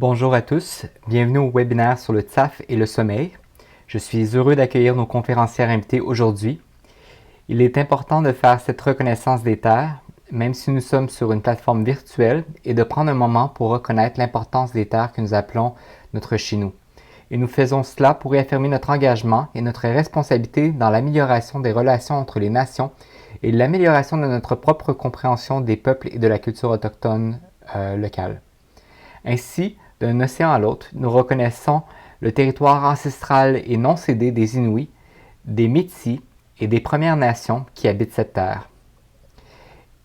Bonjour à tous, bienvenue au webinaire sur le TSAF et le sommeil. Je suis heureux d'accueillir nos conférencières invitées aujourd'hui. Il est important de faire cette reconnaissance des terres, même si nous sommes sur une plateforme virtuelle, et de prendre un moment pour reconnaître l'importance des terres que nous appelons notre chez nous. Et nous faisons cela pour réaffirmer notre engagement et notre responsabilité dans l'amélioration des relations entre les nations et l'amélioration de notre propre compréhension des peuples et de la culture autochtone locale. Ainsi, d'un océan à l'autre, nous reconnaissons le territoire ancestral et non cédé des Inuits, des Métis et des Premières Nations qui habitent cette terre.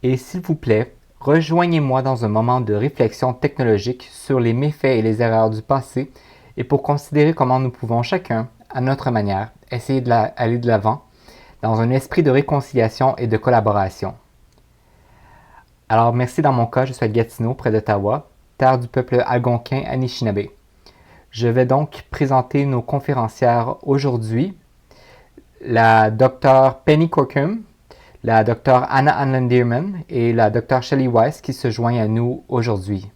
Et s'il vous plaît, rejoignez-moi dans un moment de réflexion technologique sur les méfaits et les erreurs du passé et pour considérer comment nous pouvons chacun, à notre manière, essayer d'aller de l'avant dans un esprit de réconciliation et de collaboration. Alors merci dans mon cas, je suis à Gatineau, près d'Ottawa, terre du peuple algonquin Anishinaabe. Je vais donc présenter nos conférencières aujourd'hui, la Dr Penny Corkum, la Dr Anna Anlandirman et la Dr Shelley Weiss qui se joignent à nous aujourd'hui.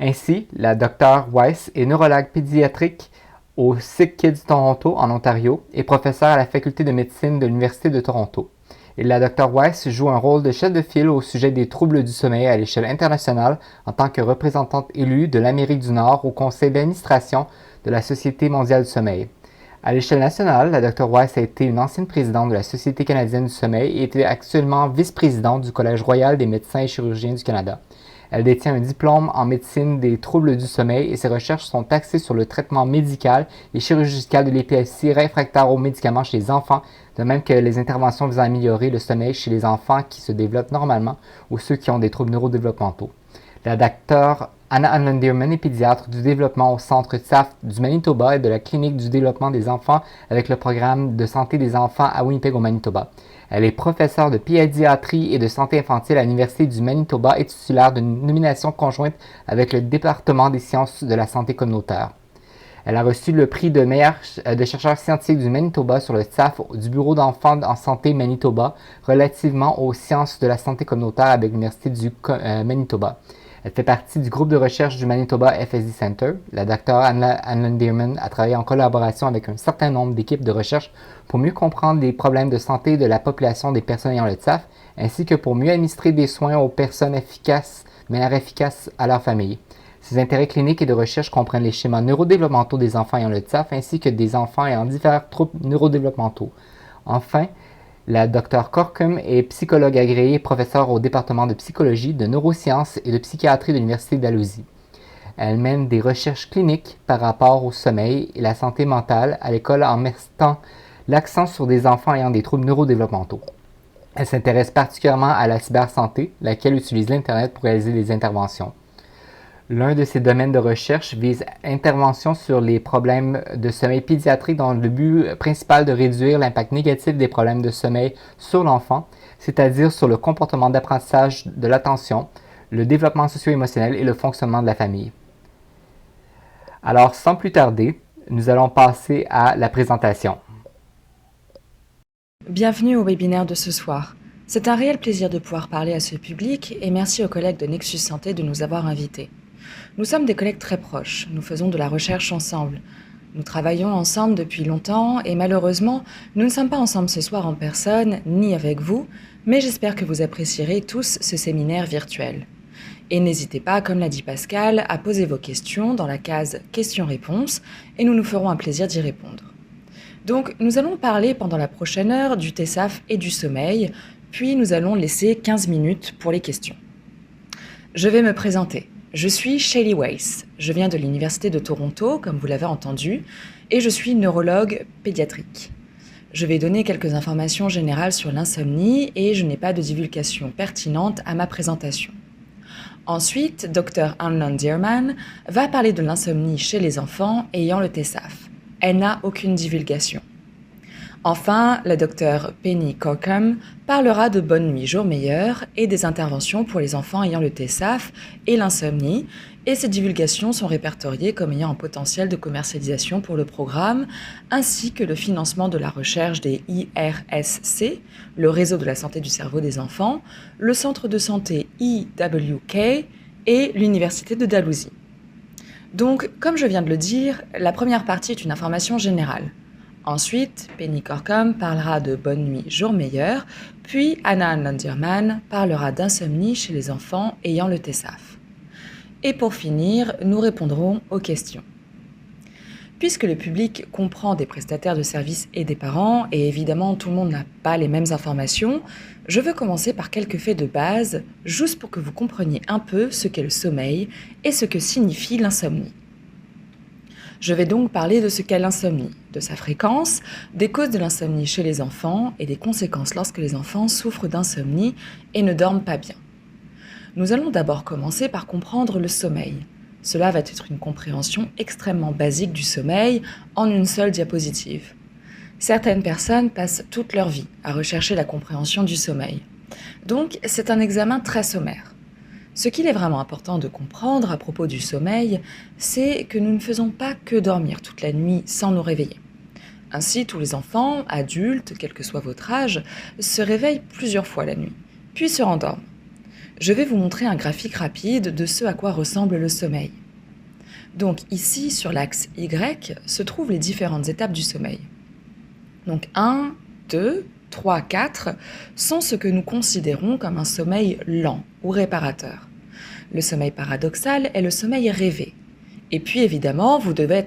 Ainsi, la Dr Weiss est neurologue pédiatrique au Sick Kids Toronto en Ontario et professeure à la faculté de médecine de l'Université de Toronto. Et la Dr Weiss joue un rôle de chef de file au sujet des troubles du sommeil à l'échelle internationale en tant que représentante élue de l'Amérique du Nord au conseil d'administration de la Société mondiale du sommeil. À l'échelle nationale, la Dr Weiss a été une ancienne présidente de la Société canadienne du sommeil et est actuellement vice-présidente du Collège royal des médecins et chirurgiens du Canada. Elle détient un diplôme en médecine des troubles du sommeil et ses recherches sont axées sur le traitement médical et chirurgical de l'épilepsie réfractaire aux médicaments chez les enfants, de même que les interventions visant à améliorer le sommeil chez les enfants qui se développent normalement ou ceux qui ont des troubles neurodéveloppementaux. La Dr Anna Anlandirman est pédiatre du développement au Centre TSAF du Manitoba et de la Clinique du développement des enfants avec le programme de santé des enfants à Winnipeg au Manitoba. Elle est professeure de pédiatrie et de santé infantile à l'Université du Manitoba et titulaire d'une nomination conjointe avec le département des sciences de la santé communautaire. Elle a reçu le prix de meilleur de chercheur scientifique du Manitoba sur le staff du Bureau d'enfants en santé Manitoba relativement aux sciences de la santé communautaire avec l'Université du Manitoba. Elle fait partie du groupe de recherche du Manitoba FSD Center. La Dr Anna Anlandirman a travaillé en collaboration avec un certain nombre d'équipes de recherche pour mieux comprendre les problèmes de santé de la population des personnes ayant le TSAF, ainsi que pour mieux administrer des soins aux personnes efficaces, de manière efficace à leur famille. Ses intérêts cliniques et de recherche comprennent les schémas neurodéveloppementaux des enfants ayant le TSAF, ainsi que des enfants ayant divers troubles neurodéveloppementaux. Enfin, la Dr Corkum est psychologue agréée et professeure au département de psychologie, de neurosciences et de psychiatrie de l'Université d'Alousie. Elle mène des recherches cliniques par rapport au sommeil et la santé mentale à l'école en mettant l'accent sur des enfants ayant des troubles neurodéveloppementaux. Elle s'intéresse particulièrement à la cybersanté, laquelle utilise l'Internet pour réaliser des interventions. L'un de ses domaines de recherche vise intervention sur les problèmes de sommeil pédiatrique dans le but principal de réduire l'impact négatif des problèmes de sommeil sur l'enfant, c'est-à-dire sur le comportement d'apprentissage de l'attention, le développement socio-émotionnel et le fonctionnement de la famille. Alors, sans plus tarder, nous allons passer à la présentation. Bienvenue au webinaire de ce soir. C'est un réel plaisir de pouvoir parler à ce public et merci aux collègues de Nexus Santé de nous avoir invités. Nous sommes des collègues très proches, nous faisons de la recherche ensemble. Nous travaillons ensemble depuis longtemps et malheureusement, nous ne sommes pas ensemble ce soir en personne, ni avec vous, mais j'espère que vous apprécierez tous ce séminaire virtuel. Et n'hésitez pas, comme l'a dit Pascal, à poser vos questions dans la case questions-réponses et nous nous ferons un plaisir d'y répondre. Donc, nous allons parler pendant la prochaine heure du TSAF et du sommeil, puis nous allons laisser 15 minutes pour les questions. Je vais me présenter. Je suis Shelley Weiss. Je viens de l'Université de Toronto, comme vous l'avez entendu, et je suis neurologue pédiatrique. Je vais donner quelques informations générales sur l'insomnie et je n'ai pas de divulgation pertinente à ma présentation. Ensuite, Dr Anlandirman va parler de l'insomnie chez les enfants ayant le TSAF. Elle n'a aucune divulgation. Enfin, la Dr Penny Corkum parlera de bonne nuit, jour meilleur et des interventions pour les enfants ayant le TSAF et l'insomnie, et ces divulgations sont répertoriées comme ayant un potentiel de commercialisation pour le programme, ainsi que le financement de la recherche des IRSC, le réseau de la santé du cerveau des enfants, le centre de santé IWK et l'Université de Dalhousie. Donc, comme je viens de le dire, la première partie est une information générale. Ensuite, Penny Corcom parlera de bonne nuit, jour meilleur, puis Anna Landerman parlera d'insomnie chez les enfants ayant le TSAF. Et pour finir, nous répondrons aux questions. Puisque le public comprend des prestataires de services et des parents, et évidemment tout le monde n'a pas les mêmes informations, je veux commencer par quelques faits de base, juste pour que vous compreniez un peu ce qu'est le sommeil et ce que signifie l'insomnie. Je vais donc parler de ce qu'est l'insomnie, de sa fréquence, des causes de l'insomnie chez les enfants et des conséquences lorsque les enfants souffrent d'insomnie et ne dorment pas bien. Nous allons d'abord commencer par comprendre le sommeil. Cela va être une compréhension extrêmement basique du sommeil en une seule diapositive. Certaines personnes passent toute leur vie à rechercher la compréhension du sommeil. Donc, c'est un examen très sommaire. Ce qu'il est vraiment important de comprendre à propos du sommeil, c'est que nous ne faisons pas que dormir toute la nuit sans nous réveiller. Ainsi, tous les enfants, adultes, quel que soit votre âge, se réveillent plusieurs fois la nuit, puis se rendorment. Je vais vous montrer un graphique rapide de ce à quoi ressemble le sommeil. Donc ici, sur l'axe Y, se trouvent les différentes étapes du sommeil. Donc 1, 2, 3, 4 sont ce que nous considérons comme un sommeil lent ou réparateur. Le sommeil paradoxal est le sommeil rêvé. Et puis évidemment, vous devez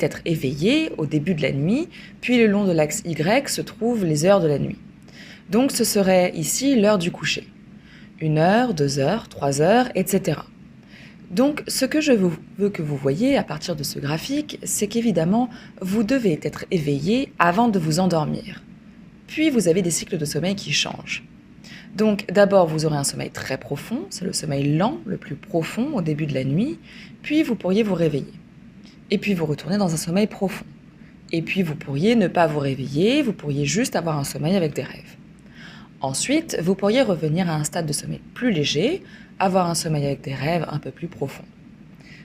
être éveillé au début de la nuit, puis le long de l'axe Y se trouvent les heures de la nuit. Donc ce serait ici l'heure du coucher. 1 heure, 2 heures, 3 heures, etc. Donc, ce que je veux que vous voyez à partir de ce graphique, c'est qu'évidemment, vous devez être éveillé avant de vous endormir. Puis, vous avez des cycles de sommeil qui changent. Donc, d'abord, vous aurez un sommeil très profond, c'est le sommeil lent, le plus profond au début de la nuit, puis vous pourriez vous réveiller. Et puis, vous retournez dans un sommeil profond. Et puis, vous pourriez ne pas vous réveiller, vous pourriez juste avoir un sommeil avec des rêves. Ensuite, vous pourriez revenir à un stade de sommeil plus léger, avoir un sommeil avec des rêves un peu plus profonds.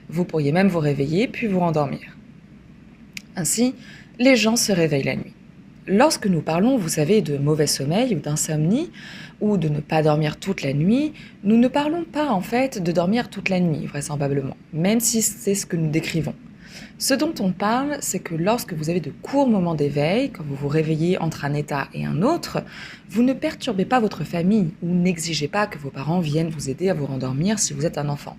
Vous pourriez même vous réveiller puis vous rendormir. Ainsi, les gens se réveillent la nuit. Lorsque nous parlons, vous savez, de mauvais sommeil ou d'insomnie, ou de ne pas dormir toute la nuit, nous ne parlons pas en fait de dormir toute la nuit, vraisemblablement, même si c'est ce que nous décrivons. Ce dont on parle, c'est que lorsque vous avez de courts moments d'éveil, quand vous vous réveillez entre un état et un autre, vous ne perturbez pas votre famille ou n'exigez pas que vos parents viennent vous aider à vous rendormir si vous êtes un enfant,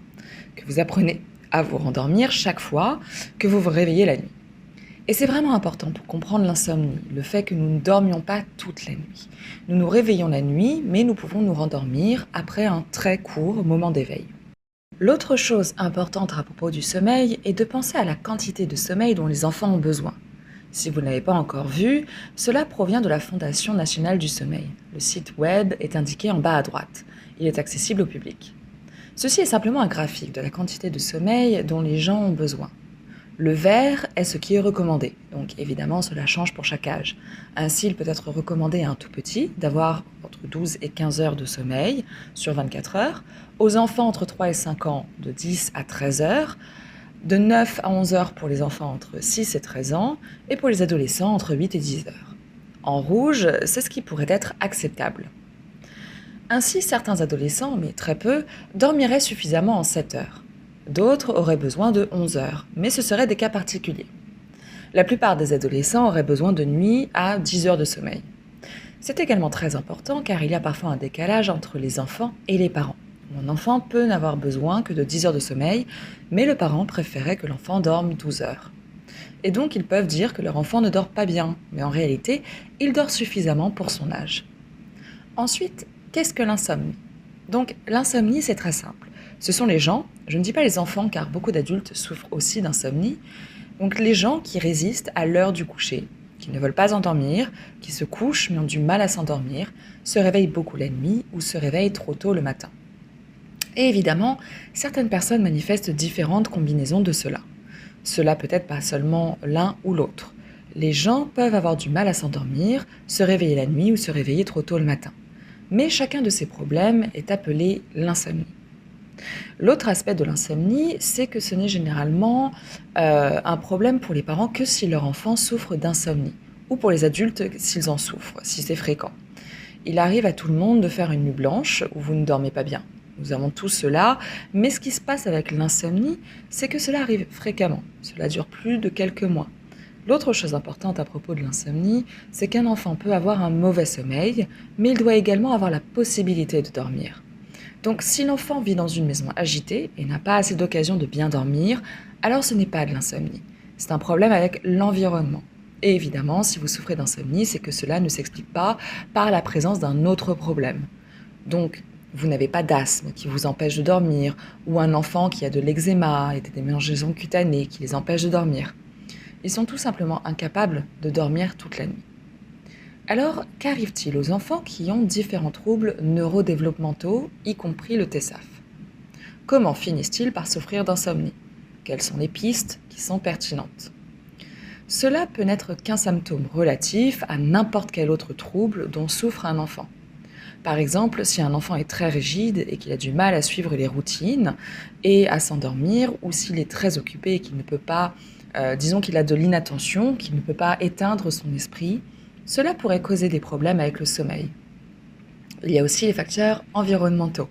que vous apprenez à vous rendormir chaque fois que vous vous réveillez la nuit. Et c'est vraiment important pour comprendre l'insomnie, le fait que nous ne dormions pas toute la nuit. Nous nous réveillons la nuit, mais nous pouvons nous rendormir après un très court moment d'éveil. L'autre chose importante à propos du sommeil est de penser à la quantité de sommeil dont les enfants ont besoin. Si vous ne l'avez pas encore vu, cela provient de la Fondation nationale du sommeil. Le site web est indiqué en bas à droite. Il est accessible au public. Ceci est simplement un graphique de la quantité de sommeil dont les gens ont besoin. Le vert est ce qui est recommandé, donc évidemment cela change pour chaque âge. Ainsi, il peut être recommandé à un tout petit d'avoir entre 12 et 15 heures de sommeil sur 24 heures, aux enfants entre 3 et 5 ans de 10 à 13 heures, de 9 à 11 heures pour les enfants entre 6 et 13 ans, et pour les adolescents entre 8 et 10 heures. En rouge, c'est ce qui pourrait être acceptable. Ainsi, certains adolescents, mais très peu, dormiraient suffisamment en 7 heures. D'autres auraient besoin de 11 heures, mais ce seraient des cas particuliers. La plupart des adolescents auraient besoin de nuit à 10 heures de sommeil. C'est également très important car il y a parfois un décalage entre les enfants et les parents. Un enfant peut n'avoir besoin que de 10 heures de sommeil, mais le parent préférait que l'enfant dorme 12 heures. Et donc ils peuvent dire que leur enfant ne dort pas bien, mais en réalité, il dort suffisamment pour son âge. Ensuite, qu'est-ce que l'insomnie ? Donc l'insomnie, c'est très simple. Ce sont les gens, je ne dis pas les enfants car beaucoup d'adultes souffrent aussi d'insomnie, donc les gens qui résistent à l'heure du coucher, qui ne veulent pas endormir, qui se couchent mais ont du mal à s'endormir, se réveillent beaucoup la nuit ou se réveillent trop tôt le matin. Et évidemment, certaines personnes manifestent différentes combinaisons de cela. Cela peut être pas seulement l'un ou l'autre. Les gens peuvent avoir du mal à s'endormir, se réveiller la nuit ou se réveiller trop tôt le matin. Mais chacun de ces problèmes est appelé l'insomnie. L'autre aspect de l'insomnie, c'est que ce n'est généralement un problème pour les parents que si leur enfant souffre d'insomnie, ou pour les adultes s'ils en souffrent, si c'est fréquent. Il arrive à tout le monde de faire une nuit blanche où vous ne dormez pas bien. Nous avons tous cela, mais ce qui se passe avec l'insomnie, c'est que cela arrive fréquemment. Cela dure plus de quelques mois. L'autre chose importante à propos de l'insomnie, c'est qu'un enfant peut avoir un mauvais sommeil, mais il doit également avoir la possibilité de dormir. Donc si l'enfant vit dans une maison agitée et n'a pas assez d'occasion de bien dormir, alors ce n'est pas de l'insomnie. C'est un problème avec l'environnement. Et évidemment, si vous souffrez d'insomnie, c'est que cela ne s'explique pas par la présence d'un autre problème. Donc, vous n'avez pas d'asthme qui vous empêche de dormir, ou un enfant qui a de l'eczéma et des démangeaisons cutanées qui les empêchent de dormir. Ils sont tout simplement incapables de dormir toute la nuit. Alors, qu'arrive-t-il aux enfants qui ont différents troubles neurodéveloppementaux, y compris le TSAF? Comment finissent-ils par souffrir d'insomnie? Quelles sont les pistes qui sont pertinentes? Cela peut n'être qu'un symptôme relatif à n'importe quel autre trouble dont souffre un enfant. Par exemple, si un enfant est très rigide et qu'il a du mal à suivre les routines et à s'endormir, ou s'il est très occupé et qu'il ne peut pas, disons qu'il a de l'inattention, qu'il ne peut pas éteindre son esprit, cela pourrait causer des problèmes avec le sommeil. Il y a aussi les facteurs environnementaux.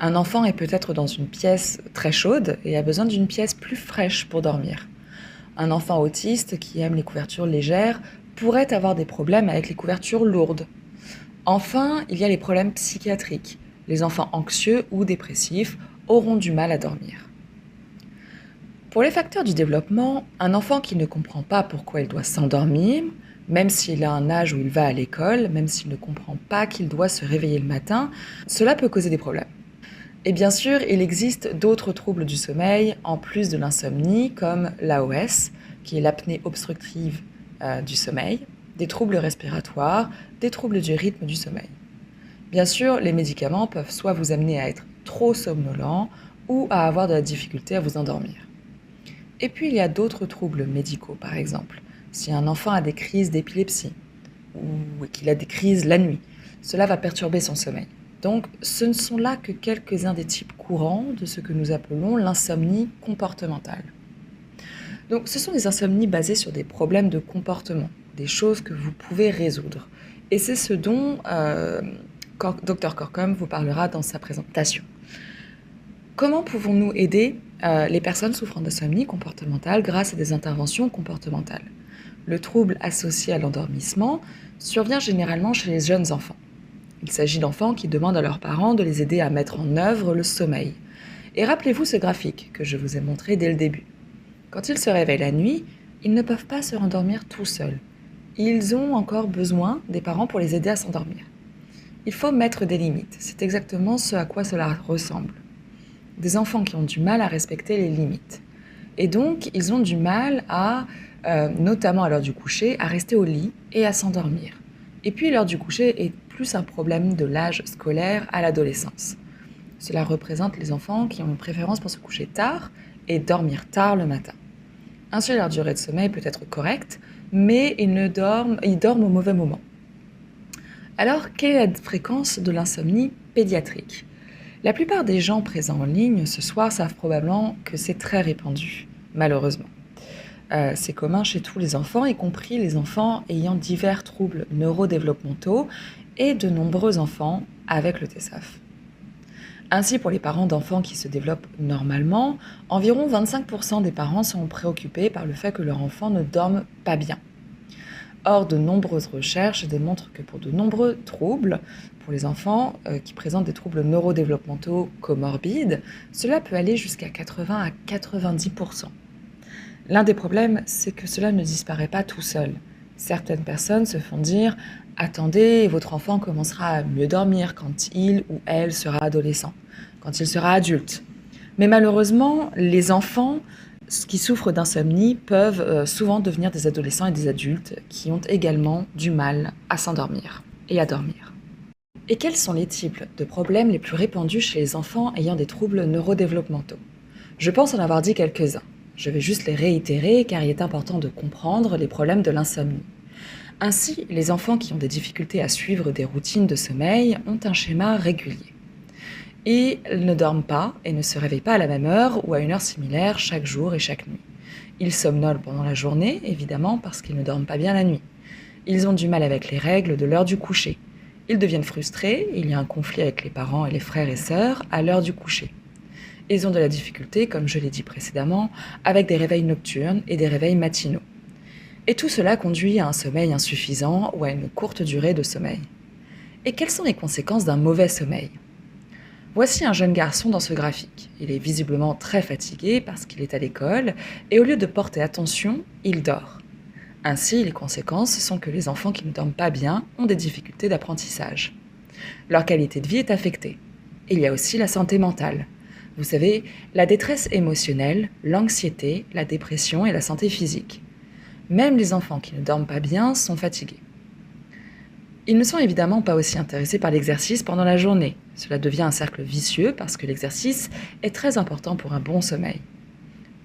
Un enfant est peut-être dans une pièce très chaude et a besoin d'une pièce plus fraîche pour dormir. Un enfant autiste qui aime les couvertures légères pourrait avoir des problèmes avec les couvertures lourdes. Enfin, il y a les problèmes psychiatriques. Les enfants anxieux ou dépressifs auront du mal à dormir. Pour les facteurs du développement, un enfant qui ne comprend pas pourquoi il doit s'endormir, même s'il a un âge où il va à l'école, même s'il ne comprend pas qu'il doit se réveiller le matin, cela peut causer des problèmes. Et bien sûr, il existe d'autres troubles du sommeil en plus de l'insomnie, comme l'AOS, qui est l'apnée obstructive du sommeil, des troubles respiratoires, des troubles du rythme du sommeil. Bien sûr, les médicaments peuvent soit vous amener à être trop somnolent ou à avoir de la difficulté à vous endormir. Et puis, il y a d'autres troubles médicaux, par exemple. Si un enfant a des crises d'épilepsie ou qu'il a des crises la nuit, cela va perturber son sommeil. Donc, ce ne sont là que quelques-uns des types courants de ce que nous appelons l'insomnie comportementale. Donc, ce sont des insomnies basées sur des problèmes de comportement, des choses que vous pouvez résoudre. Et c'est ce dont Dr Corcom vous parlera dans sa présentation. Comment pouvons-nous aider les personnes souffrant d'insomnie comportementale grâce à des interventions comportementales? Le trouble associé à l'endormissement survient généralement chez les jeunes enfants. Il s'agit d'enfants qui demandent à leurs parents de les aider à mettre en œuvre le sommeil. Et rappelez-vous ce graphique que je vous ai montré dès le début. Quand ils se réveillent la nuit, ils ne peuvent pas se rendormir tout seuls. Ils ont encore besoin des parents pour les aider à s'endormir. Il faut mettre des limites. C'est exactement ce à quoi cela ressemble. Des enfants qui ont du mal à respecter les limites. Et donc, ils ont du mal à, notamment à l'heure du coucher, à rester au lit et à s'endormir. Et puis, l'heure du coucher est plus un problème de l'âge scolaire à l'adolescence. Cela représente les enfants qui ont une préférence pour se coucher tard et dormir tard le matin. Ainsi, leur durée de sommeil peut être correcte, mais ils dorment au mauvais moment. Alors, quelle est la fréquence de l'insomnie pédiatrique? La plupart des gens présents en ligne ce soir savent probablement que c'est très répandu, malheureusement. C'est commun chez tous les enfants, y compris les enfants ayant divers troubles neurodéveloppementaux et de nombreux enfants avec le TSAF. Ainsi, pour les parents d'enfants qui se développent normalement, environ 25% des parents sont préoccupés par le fait que leur enfant ne dorme pas bien. Or, de nombreuses recherches démontrent que pour de nombreux troubles, pour les enfants qui présentent des troubles neurodéveloppementaux comorbides, cela peut aller jusqu'à 80 à 90%. L'un des problèmes, c'est que cela ne disparaît pas tout seul. Certaines personnes se font dire « Attendez, votre enfant commencera à mieux dormir quand il ou elle sera adolescent, quand il sera adulte. » Mais malheureusement, les enfants qui souffrent d'insomnie peuvent souvent devenir des adolescents et des adultes qui ont également du mal à s'endormir et à dormir. Et quels sont les types de problèmes les plus répandus chez les enfants ayant des troubles neurodéveloppementaux? Je pense en avoir dit quelques-uns. Je vais juste les réitérer car il est important de comprendre les problèmes de l'insomnie. Ainsi, les enfants qui ont des difficultés à suivre des routines de sommeil ont un schéma régulier. Ils ne dorment pas et ne se réveillent pas à la même heure ou à une heure similaire chaque jour et chaque nuit. Ils somnolent pendant la journée, évidemment, parce qu'ils ne dorment pas bien la nuit. Ils ont du mal avec les règles de l'heure du coucher. Ils deviennent frustrés, il y a un conflit avec les parents et les frères et sœurs à l'heure du coucher. Ils ont de la difficulté, comme je l'ai dit précédemment, avec des réveils nocturnes et des réveils matinaux. Et tout cela conduit à un sommeil insuffisant ou à une courte durée de sommeil. Et quelles sont les conséquences d'un mauvais sommeil ? Voici un jeune garçon dans ce graphique. Il est visiblement très fatigué parce qu'il est à l'école et au lieu de porter attention, il dort. Ainsi, les conséquences sont que les enfants qui ne dorment pas bien ont des difficultés d'apprentissage. Leur qualité de vie est affectée. Il y a aussi la santé mentale. Vous savez, la détresse émotionnelle, l'anxiété, la dépression et la santé physique. Même les enfants qui ne dorment pas bien sont fatigués. Ils ne sont évidemment pas aussi intéressés par l'exercice pendant la journée. Cela devient un cercle vicieux parce que l'exercice est très important pour un bon sommeil.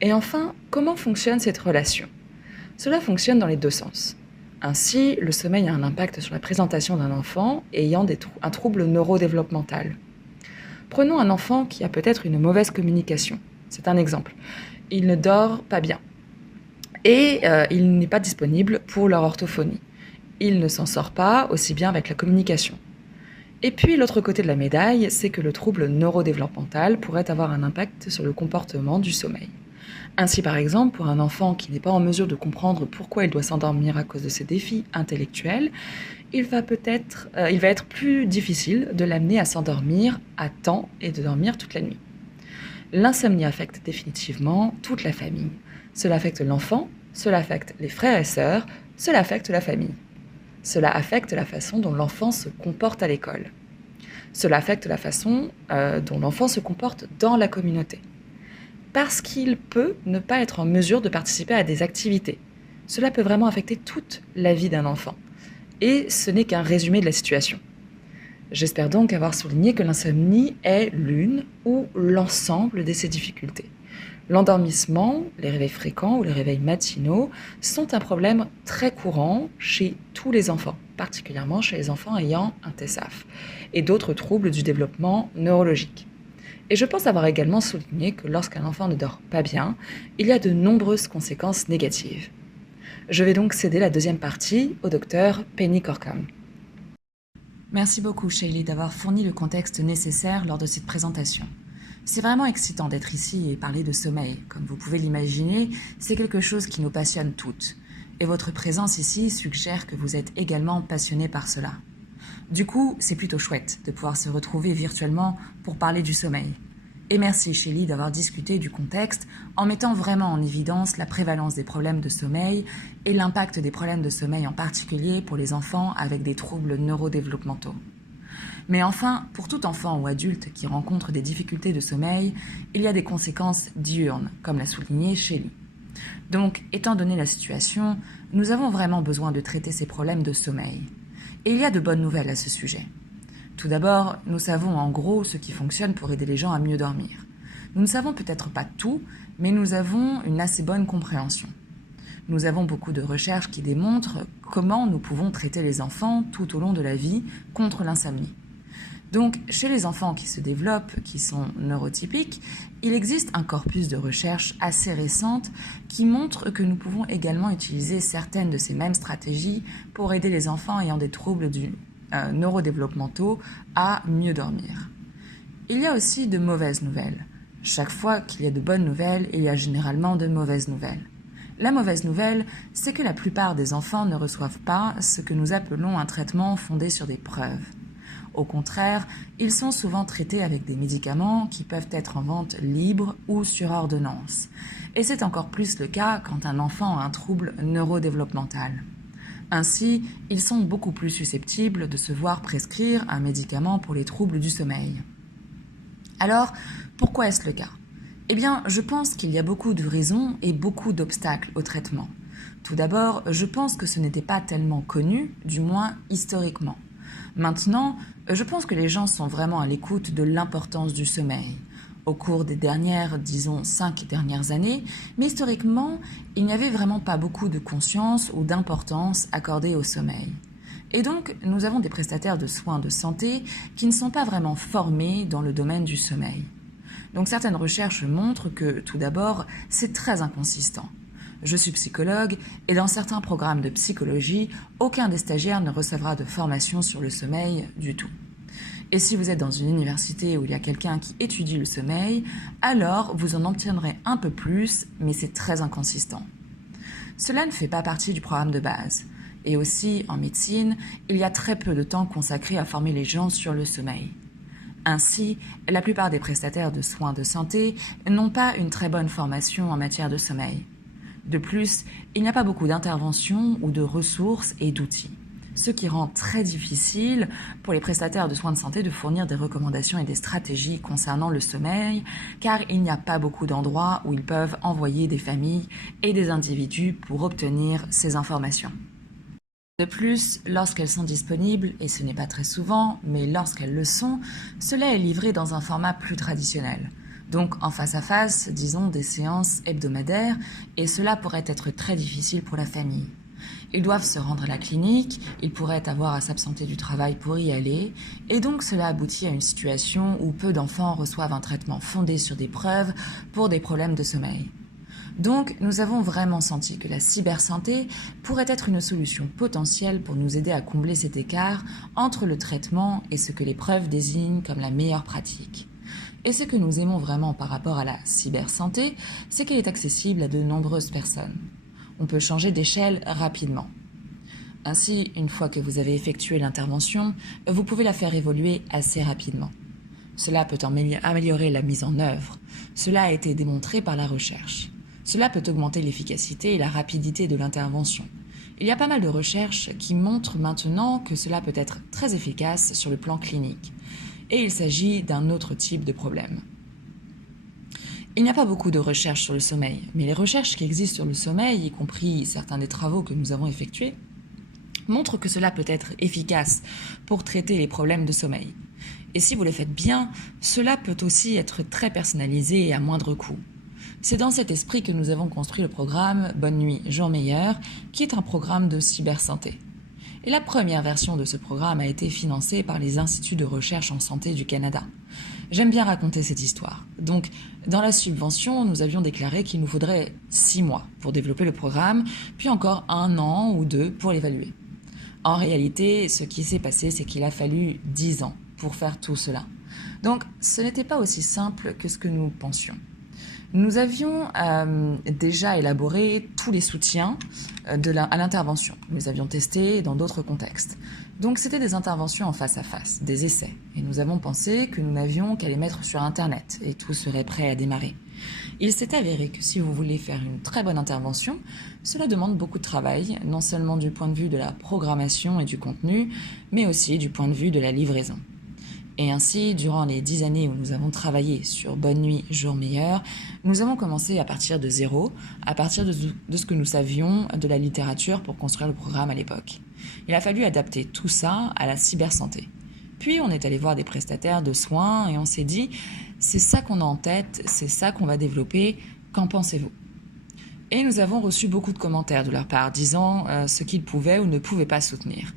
Et enfin, comment fonctionne cette relation ? Cela fonctionne dans les deux sens. Ainsi, le sommeil a un impact sur la présentation d'un enfant ayant un trouble neurodéveloppemental. Prenons un enfant qui a peut-être une mauvaise communication. C'est un exemple. Il ne dort pas bien et il n'est pas disponible pour leur orthophonie. Il ne s'en sort pas aussi bien avec la communication. Et puis l'autre côté de la médaille, c'est que le trouble neurodéveloppemental pourrait avoir un impact sur le comportement du sommeil. Ainsi par exemple, pour un enfant qui n'est pas en mesure de comprendre pourquoi il doit s'endormir à cause de ses défis intellectuels, il va être plus difficile de l'amener à s'endormir à temps et de dormir toute la nuit. L'insomnie affecte définitivement toute la famille. Cela affecte l'enfant, cela affecte les frères et sœurs, cela affecte la famille. Cela affecte la façon dont l'enfant se comporte à l'école. Cela affecte la façon dont l'enfant se comporte dans la communauté. Parce qu'il peut ne pas être en mesure de participer à des activités. Cela peut vraiment affecter toute la vie d'un enfant. Et ce n'est qu'un résumé de la situation. J'espère donc avoir souligné que l'insomnie est l'une ou l'ensemble de ces difficultés. L'endormissement, les réveils fréquents ou les réveils matinaux sont un problème très courant chez tous les enfants, particulièrement chez les enfants ayant un TSAF et d'autres troubles du développement neurologique. Et je pense avoir également souligné que lorsqu'un enfant ne dort pas bien, il y a de nombreuses conséquences négatives. Je vais donc céder la deuxième partie au docteur Penny Corkham. Merci beaucoup, Shaylee, d'avoir fourni le contexte nécessaire lors de cette présentation. C'est vraiment excitant d'être ici et parler de sommeil. Comme vous pouvez l'imaginer, c'est quelque chose qui nous passionne toutes. Et votre présence ici suggère que vous êtes également passionnés par cela. Du coup, c'est plutôt chouette de pouvoir se retrouver virtuellement pour parler du sommeil. Et merci Shaylee d'avoir discuté du contexte en mettant vraiment en évidence la prévalence des problèmes de sommeil et l'impact des problèmes de sommeil en particulier pour les enfants avec des troubles neurodéveloppementaux. Mais enfin, pour tout enfant ou adulte qui rencontre des difficultés de sommeil, il y a des conséquences diurnes, comme l'a souligné Shaylee. Donc, étant donné la situation, nous avons vraiment besoin de traiter ces problèmes de sommeil. Et il y a de bonnes nouvelles à ce sujet. Tout d'abord, nous savons en gros ce qui fonctionne pour aider les gens à mieux dormir. Nous ne savons peut-être pas tout, mais nous avons une assez bonne compréhension. Nous avons beaucoup de recherches qui démontrent comment nous pouvons traiter les enfants tout au long de la vie contre l'insomnie. Donc, chez les enfants qui se développent, qui sont neurotypiques, il existe un corpus de recherche assez récente qui montre que nous pouvons également utiliser certaines de ces mêmes stratégies pour aider les enfants ayant des troubles neurodéveloppementaux à mieux dormir. Il y a aussi de mauvaises nouvelles. Chaque fois qu'il y a de bonnes nouvelles, il y a généralement de mauvaises nouvelles. La mauvaise nouvelle, c'est que la plupart des enfants ne reçoivent pas ce que nous appelons un traitement fondé sur des preuves. Au contraire, ils sont souvent traités avec des médicaments qui peuvent être en vente libre ou sur ordonnance. Et c'est encore plus le cas quand un enfant a un trouble neurodéveloppemental. Ainsi, ils sont beaucoup plus susceptibles de se voir prescrire un médicament pour les troubles du sommeil. Alors, pourquoi est-ce le cas ? Eh bien, je pense qu'il y a beaucoup de raisons et beaucoup d'obstacles au traitement. Tout d'abord, je pense que ce n'était pas tellement connu, du moins historiquement. Maintenant, je pense que les gens sont vraiment à l'écoute de l'importance du sommeil. Au cours des dernières, 5 dernières années, mais historiquement, il n'y avait vraiment pas beaucoup de conscience ou d'importance accordée au sommeil. Et donc, nous avons des prestataires de soins de santé qui ne sont pas vraiment formés dans le domaine du sommeil. Donc certaines recherches montrent que, tout d'abord, c'est très inconsistant. Je suis psychologue et dans certains programmes de psychologie, aucun des stagiaires ne recevra de formation sur le sommeil du tout. Et si vous êtes dans une université où il y a quelqu'un qui étudie le sommeil, alors vous en obtiendrez un peu plus, mais c'est très inconsistant. Cela ne fait pas partie du programme de base. Et aussi, en médecine, il y a très peu de temps consacré à former les gens sur le sommeil. Ainsi, la plupart des prestataires de soins de santé n'ont pas une très bonne formation en matière de sommeil. De plus, il n'y a pas beaucoup d'interventions ou de ressources et d'outils, ce qui rend très difficile pour les prestataires de soins de santé de fournir des recommandations et des stratégies concernant le sommeil, car il n'y a pas beaucoup d'endroits où ils peuvent envoyer des familles et des individus pour obtenir ces informations. De plus, lorsqu'elles sont disponibles, et ce n'est pas très souvent, mais lorsqu'elles le sont, cela est livré dans un format plus traditionnel. Donc en face à face, disons des séances hebdomadaires, et cela pourrait être très difficile pour la famille. Ils doivent se rendre à la clinique, ils pourraient avoir à s'absenter du travail pour y aller, et donc cela aboutit à une situation où peu d'enfants reçoivent un traitement fondé sur des preuves pour des problèmes de sommeil. Donc, nous avons vraiment senti que la cybersanté pourrait être une solution potentielle pour nous aider à combler cet écart entre le traitement et ce que les preuves désignent comme la meilleure pratique. Et ce que nous aimons vraiment par rapport à la cybersanté, c'est qu'elle est accessible à de nombreuses personnes. On peut changer d'échelle rapidement. Ainsi, une fois que vous avez effectué l'intervention, vous pouvez la faire évoluer assez rapidement. Cela peut améliorer la mise en œuvre. Cela a été démontré par la recherche. Cela peut augmenter l'efficacité et la rapidité de l'intervention. Il y a pas mal de recherches qui montrent maintenant que cela peut être très efficace sur le plan clinique. Et il s'agit d'un autre type de problème. Il n'y a pas beaucoup de recherches sur le sommeil, mais les recherches qui existent sur le sommeil, y compris certains des travaux que nous avons effectués, montrent que cela peut être efficace pour traiter les problèmes de sommeil. Et si vous le faites bien, cela peut aussi être très personnalisé et à moindre coût. C'est dans cet esprit que nous avons construit le programme Bonne nuit, jour meilleur, qui est un programme de cybersanté. Et la première version de ce programme a été financée par les instituts de recherche en santé du Canada. J'aime bien raconter cette histoire. Donc, dans la subvention, nous avions déclaré qu'il nous faudrait 6 mois pour développer le programme, puis encore 1 an ou 2 pour l'évaluer. En réalité, ce qui s'est passé, c'est qu'il a fallu 10 ans pour faire tout cela. Donc, ce n'était pas aussi simple que ce que nous pensions. Nous avions déjà élaboré tous les soutiens à l'intervention. Nous les avions testés dans d'autres contextes. Donc c'était des interventions en face à face, des essais. Et nous avons pensé que nous n'avions qu'à les mettre sur Internet et tout serait prêt à démarrer. Il s'est avéré que si vous voulez faire une très bonne intervention, cela demande beaucoup de travail, non seulement du point de vue de la programmation et du contenu, mais aussi du point de vue de la livraison. Et ainsi, durant les 10 années où nous avons travaillé sur Bonne nuit, jour meilleur, nous avons commencé à partir de zéro, à partir de ce que nous savions de la littérature pour construire le programme à l'époque. Il a fallu adapter tout ça à la cybersanté. Puis on est allé voir des prestataires de soins et on s'est dit « c'est ça qu'on a en tête, c'est ça qu'on va développer, qu'en pensez-vous » Et nous avons reçu beaucoup de commentaires de leur part disant ce qu'ils pouvaient ou ne pouvaient pas soutenir.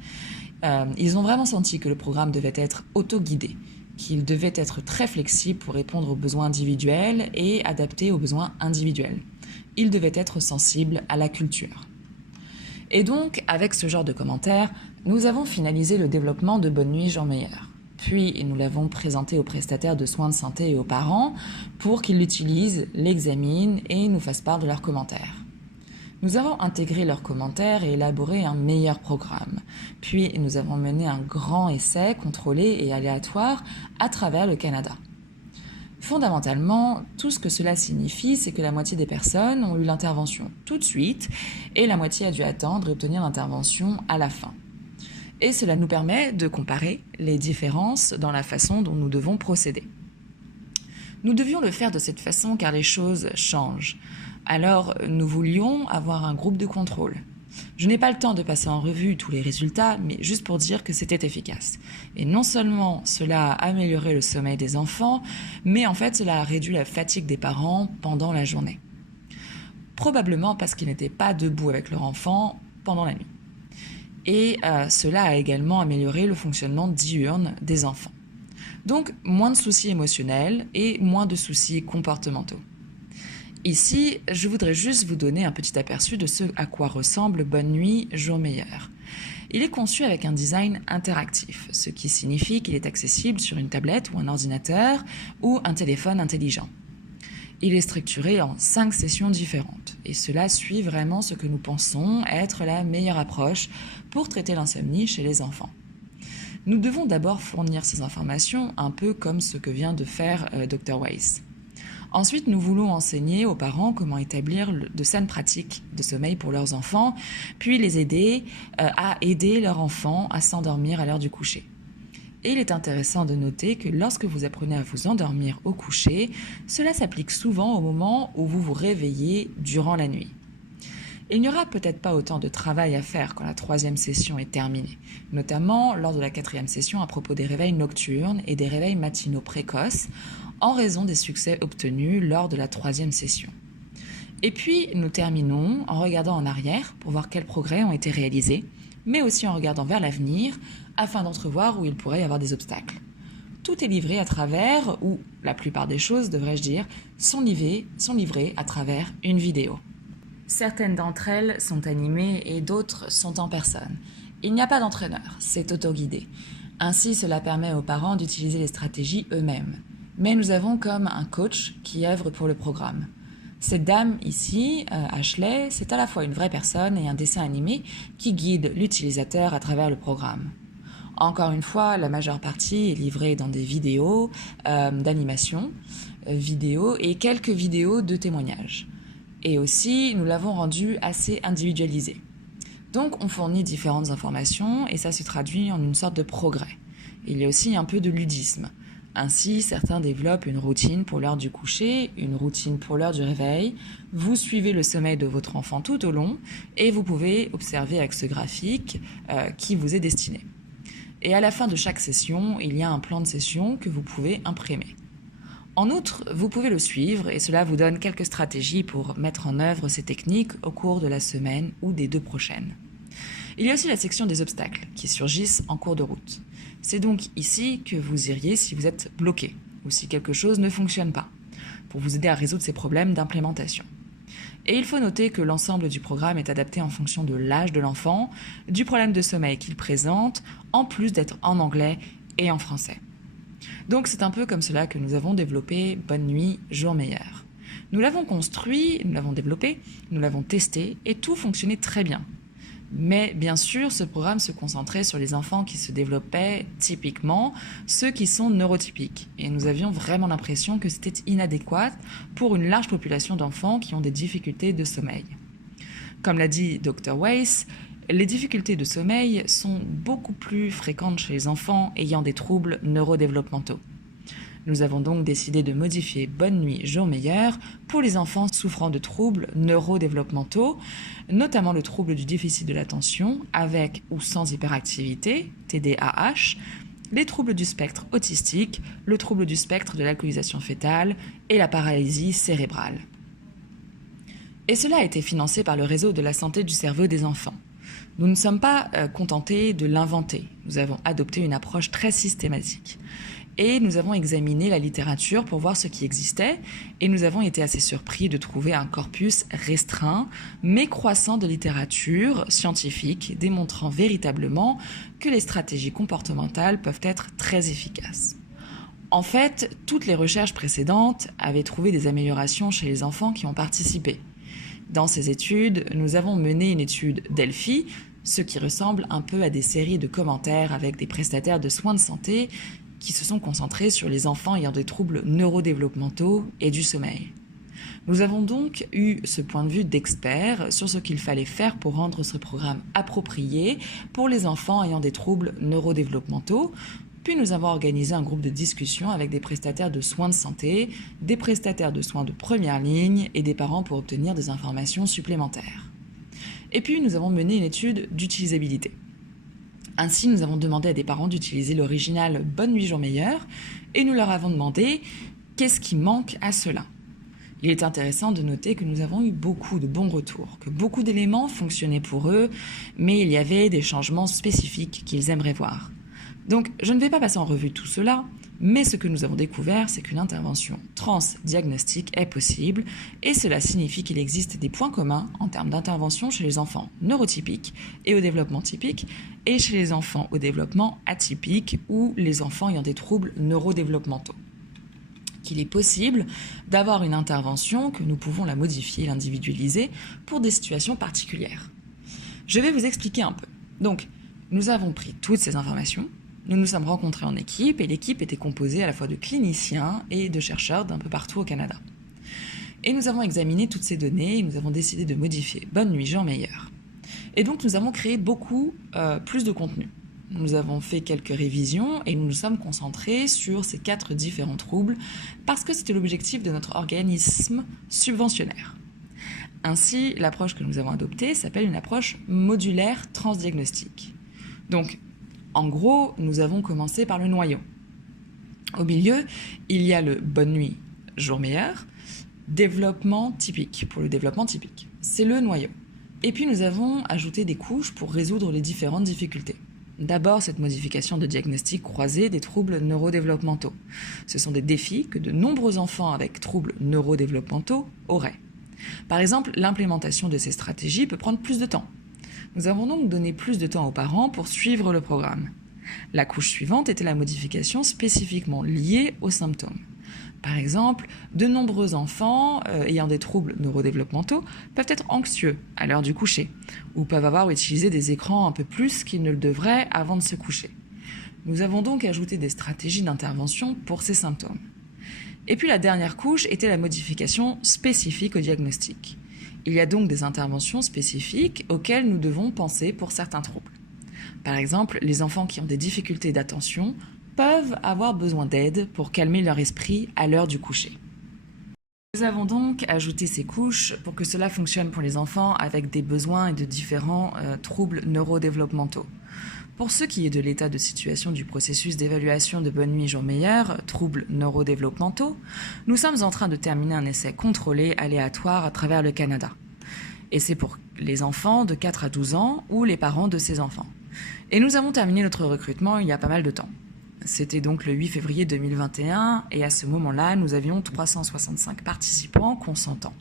Ils ont vraiment senti que le programme devait être auto-guidé, qu'il devait être très flexible pour répondre aux besoins individuels et adapté aux besoins individuels. Il devait être sensible à la culture. Et donc, avec ce genre de commentaires, nous avons finalisé le développement de Bonne nuit, jour meilleur. Puis, nous l'avons présenté aux prestataires de soins de santé et aux parents pour qu'ils l'utilisent, l'examinent et nous fassent part de leurs commentaires. Nous avons intégré leurs commentaires et élaboré un meilleur programme. Puis nous avons mené un grand essai contrôlé et aléatoire à travers le Canada. Fondamentalement, tout ce que cela signifie, c'est que la moitié des personnes ont eu l'intervention tout de suite et la moitié a dû attendre et obtenir l'intervention à la fin. Et cela nous permet de comparer les différences dans la façon dont nous devons procéder. Nous devions le faire de cette façon car les choses changent. Alors, nous voulions avoir un groupe de contrôle. Je n'ai pas le temps de passer en revue tous les résultats, mais juste pour dire que c'était efficace. Et non seulement cela a amélioré le sommeil des enfants, mais en fait cela a réduit la fatigue des parents pendant la journée. Probablement parce qu'ils n'étaient pas debout avec leur enfant pendant la nuit. Et cela a également amélioré le fonctionnement diurne des enfants. Donc, moins de soucis émotionnels et moins de soucis comportementaux. Ici, je voudrais juste vous donner un petit aperçu de ce à quoi ressemble Bonne Nuit, Jour Meilleur. Il est conçu avec un design interactif, ce qui signifie qu'il est accessible sur une tablette ou un ordinateur ou un téléphone intelligent. Il est structuré en 5 sessions différentes, et cela suit vraiment ce que nous pensons être la meilleure approche pour traiter l'insomnie chez les enfants. Nous devons d'abord fournir ces informations, un peu comme ce que vient de faire Dr. Weiss. Ensuite, nous voulons enseigner aux parents comment établir de saines pratiques de sommeil pour leurs enfants, puis les aider à aider leur enfant à s'endormir à l'heure du coucher. Et il est intéressant de noter que lorsque vous apprenez à vous endormir au coucher, cela s'applique souvent au moment où vous vous réveillez durant la nuit. Il n'y aura peut-être pas autant de travail à faire quand la 3e session est terminée, notamment lors de la 4e session à propos des réveils nocturnes et des réveils matinaux précoces, en raison des succès obtenus lors de la 3e session. Et puis, nous terminons en regardant en arrière pour voir quels progrès ont été réalisés, mais aussi en regardant vers l'avenir afin d'entrevoir où il pourrait y avoir des obstacles. Tout est livré à travers, ou la plupart des choses, devrais-je dire, sont livrées à travers une vidéo. Certaines d'entre elles sont animées et d'autres sont en personne. Il n'y a pas d'entraîneur, c'est autoguidé. Ainsi, cela permet aux parents d'utiliser les stratégies eux-mêmes. Mais nous avons comme un coach qui œuvre pour le programme. Cette dame ici, Ashley, c'est à la fois une vraie personne et un dessin animé qui guide l'utilisateur à travers le programme. Encore une fois, la majeure partie est livrée dans des vidéos d'animation, vidéos et quelques vidéos de témoignages. Et aussi, nous l'avons rendu assez individualisé. Donc, on fournit différentes informations et ça se traduit en une sorte de progrès. Il y a aussi un peu de ludisme. Ainsi, certains développent une routine pour l'heure du coucher, une routine pour l'heure du réveil. Vous suivez le sommeil de votre enfant tout au long et vous pouvez observer avec ce graphique qui vous est destiné. Et à la fin de chaque session, il y a un plan de session que vous pouvez imprimer. En outre, vous pouvez le suivre et cela vous donne quelques stratégies pour mettre en œuvre ces techniques au cours de la semaine ou des 2 prochaines. Il y a aussi la section des obstacles qui surgissent en cours de route. C'est donc ici que vous iriez si vous êtes bloqué ou si quelque chose ne fonctionne pas, pour vous aider à résoudre ces problèmes d'implémentation. Et il faut noter que l'ensemble du programme est adapté en fonction de l'âge de l'enfant, du problème de sommeil qu'il présente, en plus d'être en anglais et en français. Donc c'est un peu comme cela que nous avons développé Bonne Nuit, Jour Meilleur. Nous l'avons construit, nous l'avons développé, nous l'avons testé et tout fonctionnait très bien. Mais bien sûr, ce programme se concentrait sur les enfants qui se développaient typiquement, ceux qui sont neurotypiques. Et nous avions vraiment l'impression que c'était inadéquat pour une large population d'enfants qui ont des difficultés de sommeil. Comme l'a dit Dr. Weiss, les difficultés de sommeil sont beaucoup plus fréquentes chez les enfants ayant des troubles neurodéveloppementaux. Nous avons donc décidé de modifier Bonne Nuit, Jour Meilleur pour les enfants souffrant de troubles neurodéveloppementaux, notamment le trouble du déficit de l'attention avec ou sans hyperactivité, TDAH, les troubles du spectre autistique, le trouble du spectre de l'alcoolisation fœtale et la paralysie cérébrale. Et cela a été financé par le réseau de la santé du cerveau des enfants. Nous ne sommes pas contentés de l'inventer. Nous avons adopté une approche très systématique. Et nous avons examiné la littérature pour voir ce qui existait et nous avons été assez surpris de trouver un corpus restreint mais croissant de littérature scientifique démontrant véritablement que les stratégies comportementales peuvent être très efficaces. En fait, toutes les recherches précédentes avaient trouvé des améliorations chez les enfants qui ont participé. Dans ces études, nous avons mené une étude Delphi, ce qui ressemble un peu à des séries de commentaires avec des prestataires de soins de santé qui se sont concentrés sur les enfants ayant des troubles neurodéveloppementaux et du sommeil. Nous avons donc eu ce point de vue d'experts sur ce qu'il fallait faire pour rendre ce programme approprié pour les enfants ayant des troubles neurodéveloppementaux. Puis nous avons organisé un groupe de discussion avec des prestataires de soins de santé, des prestataires de soins de première ligne et des parents pour obtenir des informations supplémentaires. Et puis nous avons mené une étude d'utilisabilité. Ainsi, nous avons demandé à des parents d'utiliser l'original Bonne Nuit, Jour Meilleur et nous leur avons demandé qu'est-ce qui manque à cela. Il est intéressant de noter que nous avons eu beaucoup de bons retours, que beaucoup d'éléments fonctionnaient pour eux, mais il y avait des changements spécifiques qu'ils aimeraient voir. Donc, je ne vais pas passer en revue tout cela, mais ce que nous avons découvert, c'est qu'une intervention transdiagnostique est possible, et cela signifie qu'il existe des points communs en termes d'intervention chez les enfants neurotypiques et au développement typique, et chez les enfants au développement atypique ou les enfants ayant des troubles neurodéveloppementaux. Qu'il est possible d'avoir une intervention, que nous pouvons la modifier, l'individualiser pour des situations particulières. Je vais vous expliquer un peu. Donc, nous avons pris toutes ces informations, nous nous sommes rencontrés en équipe et l'équipe était composée à la fois de cliniciens et de chercheurs d'un peu partout au Canada. Et nous avons examiné toutes ces données et nous avons décidé de modifier Bonne Nuit Jean Meyer. Et donc nous avons créé beaucoup plus de contenu. Nous avons fait quelques révisions et nous nous sommes concentrés sur ces 4 différents troubles parce que c'était l'objectif de notre organisme subventionnaire. Ainsi, l'approche que nous avons adoptée s'appelle une approche modulaire transdiagnostique. Donc, en gros, nous avons commencé par le noyau. Au milieu, il y a le Bonne Nuit Jour Meilleur, développement typique, pour le développement typique. C'est le noyau. Et puis nous avons ajouté des couches pour résoudre les différentes difficultés. D'abord, cette modification de diagnostic croisé des troubles neurodéveloppementaux. Ce sont des défis que de nombreux enfants avec troubles neurodéveloppementaux auraient. Par exemple, l'implémentation de ces stratégies peut prendre plus de temps. Nous avons donc donné plus de temps aux parents pour suivre le programme. La couche suivante était la modification spécifiquement liée aux symptômes. Par exemple, de nombreux enfants ayant des troubles neurodéveloppementaux peuvent être anxieux à l'heure du coucher ou peuvent avoir utilisé des écrans un peu plus qu'ils ne le devraient avant de se coucher. Nous avons donc ajouté des stratégies d'intervention pour ces symptômes. Et puis la dernière couche était la modification spécifique au diagnostic. Il y a donc des interventions spécifiques auxquelles nous devons penser pour certains troubles. Par exemple, les enfants qui ont des difficultés d'attention peuvent avoir besoin d'aide pour calmer leur esprit à l'heure du coucher. Nous avons donc ajouté ces couches pour que cela fonctionne pour les enfants avec des besoins et de différents troubles neurodéveloppementaux. Pour ce qui est de l'état de situation du processus d'évaluation de Bonne Nuit Jour Meilleur, troubles neurodéveloppementaux, nous sommes en train de terminer un essai contrôlé aléatoire à travers le Canada. Et c'est pour les enfants de 4 à 12 ans ou les parents de ces enfants. Et nous avons terminé notre recrutement il y a pas mal de temps. C'était donc le 8 février 2021 et à ce moment-là, nous avions 365 participants consentants.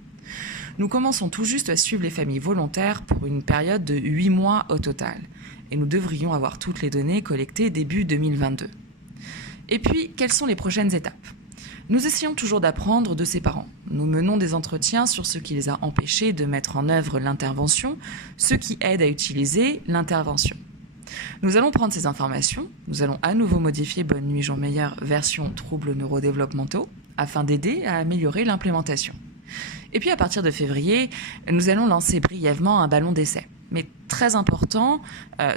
Nous commençons tout juste à suivre les familles volontaires pour une période de 8 mois au total. Et nous devrions avoir toutes les données collectées début 2022. Et puis, quelles sont les prochaines étapes ? Nous essayons toujours d'apprendre de ces parents. Nous menons des entretiens sur ce qui les a empêchés de mettre en œuvre l'intervention, ce qui aide à utiliser l'intervention. Nous allons prendre ces informations, nous allons à nouveau modifier Bonne Nuit Jour Meilleur version troubles neurodéveloppementaux afin d'aider à améliorer l'implémentation. Et puis à partir de février, nous allons lancer brièvement un ballon d'essai. Mais très important,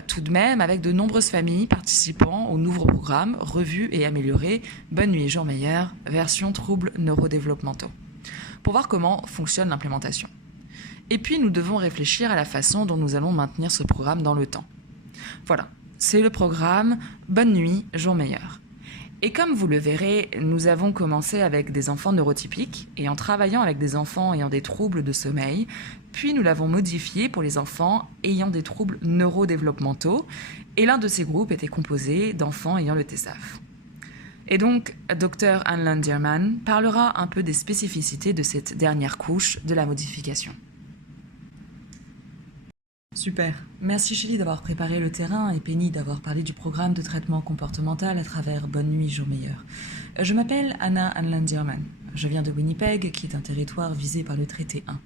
tout de même, avec de nombreuses familles participant au nouveau programme revu et amélioré Bonne Nuit Jour Meilleur, version troubles neurodéveloppementaux, pour voir comment fonctionne l'implémentation. Et puis nous devons réfléchir à la façon dont nous allons maintenir ce programme dans le temps. Voilà, c'est le programme Bonne Nuit Jour Meilleur. Et comme vous le verrez, nous avons commencé avec des enfants neurotypiques et en travaillant avec des enfants ayant des troubles de sommeil, puis nous l'avons modifié pour les enfants ayant des troubles neurodéveloppementaux et l'un de ces groupes était composé d'enfants ayant le TSAF. Et donc, Dr Anne Landerman parlera un peu des spécificités de cette dernière couche de la modification. Super. Merci Chélie d'avoir préparé le terrain et Penny d'avoir parlé du programme de traitement comportemental à travers Bonne Nuit Jour Meilleur. Je m'appelle Anna Anlanderman. Je viens de Winnipeg, qui est un territoire visé par le traité 1.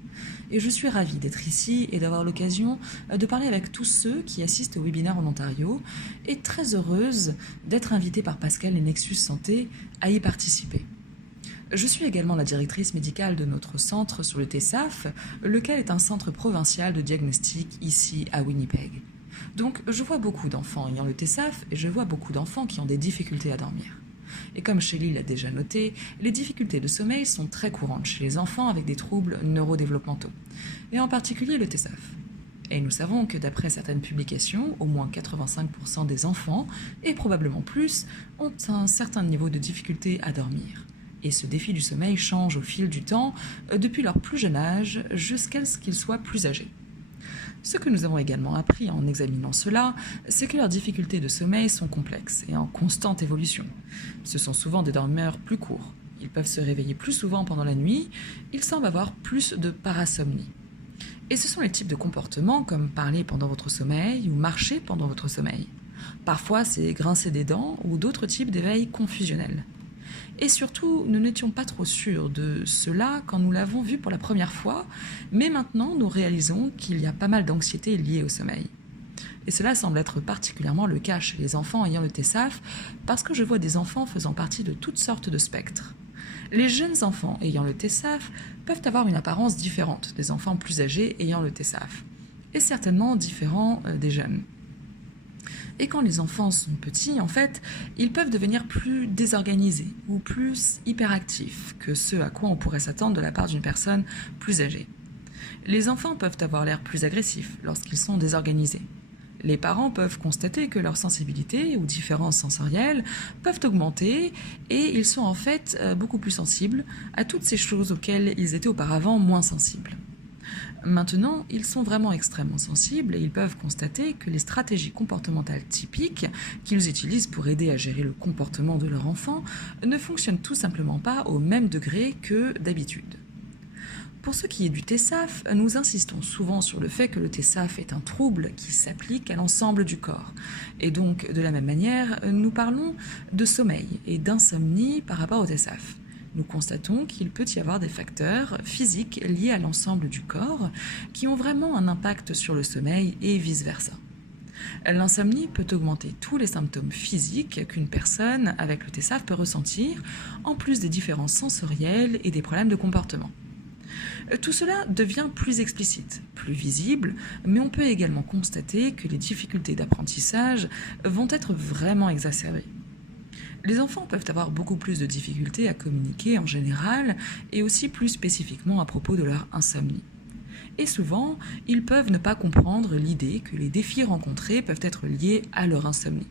Et je suis ravie d'être ici et d'avoir l'occasion de parler avec tous ceux qui assistent au webinaire en Ontario et très heureuse d'être invitée par Pascal et Nexus Santé à y participer. Je suis également la directrice médicale de notre centre sur le TSAF, lequel est un centre provincial de diagnostic ici à Winnipeg. Donc je vois beaucoup d'enfants ayant le TSAF et je vois beaucoup d'enfants qui ont des difficultés à dormir. Et comme Shelley l'a déjà noté, les difficultés de sommeil sont très courantes chez les enfants avec des troubles neurodéveloppementaux, et en particulier le TSAF. Et nous savons que d'après certaines publications, au moins 85% des enfants, et probablement plus, ont un certain niveau de difficulté à dormir. Et ce défi du sommeil change au fil du temps, depuis leur plus jeune âge jusqu'à ce qu'ils soient plus âgés. Ce que nous avons également appris en examinant cela, c'est que leurs difficultés de sommeil sont complexes et en constante évolution. Ce sont souvent des dormeurs plus courts. Ils peuvent se réveiller plus souvent pendant la nuit, ils semblent avoir plus de parasomnie. Et ce sont les types de comportements comme parler pendant votre sommeil ou marcher pendant votre sommeil. Parfois, c'est grincer des dents ou d'autres types d'éveil confusionnels. Et surtout, nous n'étions pas trop sûrs de cela quand nous l'avons vu pour la première fois, mais maintenant nous réalisons qu'il y a pas mal d'anxiété liée au sommeil. Et cela semble être particulièrement le cas chez les enfants ayant le TSAF, parce que je vois des enfants faisant partie de toutes sortes de spectres. Les jeunes enfants ayant le TSAF peuvent avoir une apparence différente des enfants plus âgés ayant le TSAF, et certainement différents des jeunes. Et quand les enfants sont petits, en fait, ils peuvent devenir plus désorganisés ou plus hyperactifs que ce à quoi on pourrait s'attendre de la part d'une personne plus âgée. Les enfants peuvent avoir l'air plus agressifs lorsqu'ils sont désorganisés. Les parents peuvent constater que leur sensibilité ou différences sensorielles peuvent augmenter et ils sont en fait beaucoup plus sensibles à toutes ces choses auxquelles ils étaient auparavant moins sensibles. Maintenant, ils sont vraiment extrêmement sensibles et ils peuvent constater que les stratégies comportementales typiques qu'ils utilisent pour aider à gérer le comportement de leur enfant ne fonctionnent tout simplement pas au même degré que d'habitude. Pour ce qui est du TSAF, nous insistons souvent sur le fait que le TSAF est un trouble qui s'applique à l'ensemble du corps. Et donc, de la même manière, nous parlons de sommeil et d'insomnie par rapport au TSAF. Nous constatons qu'il peut y avoir des facteurs physiques liés à l'ensemble du corps qui ont vraiment un impact sur le sommeil et vice-versa. L'insomnie peut augmenter tous les symptômes physiques qu'une personne avec le TSAF peut ressentir, en plus des différences sensorielles et des problèmes de comportement. Tout cela devient plus explicite, plus visible, mais on peut également constater que les difficultés d'apprentissage vont être vraiment exacerbées. Les enfants peuvent avoir beaucoup plus de difficultés à communiquer en général et aussi plus spécifiquement à propos de leur insomnie. Et souvent, ils peuvent ne pas comprendre l'idée que les défis rencontrés peuvent être liés à leur insomnie.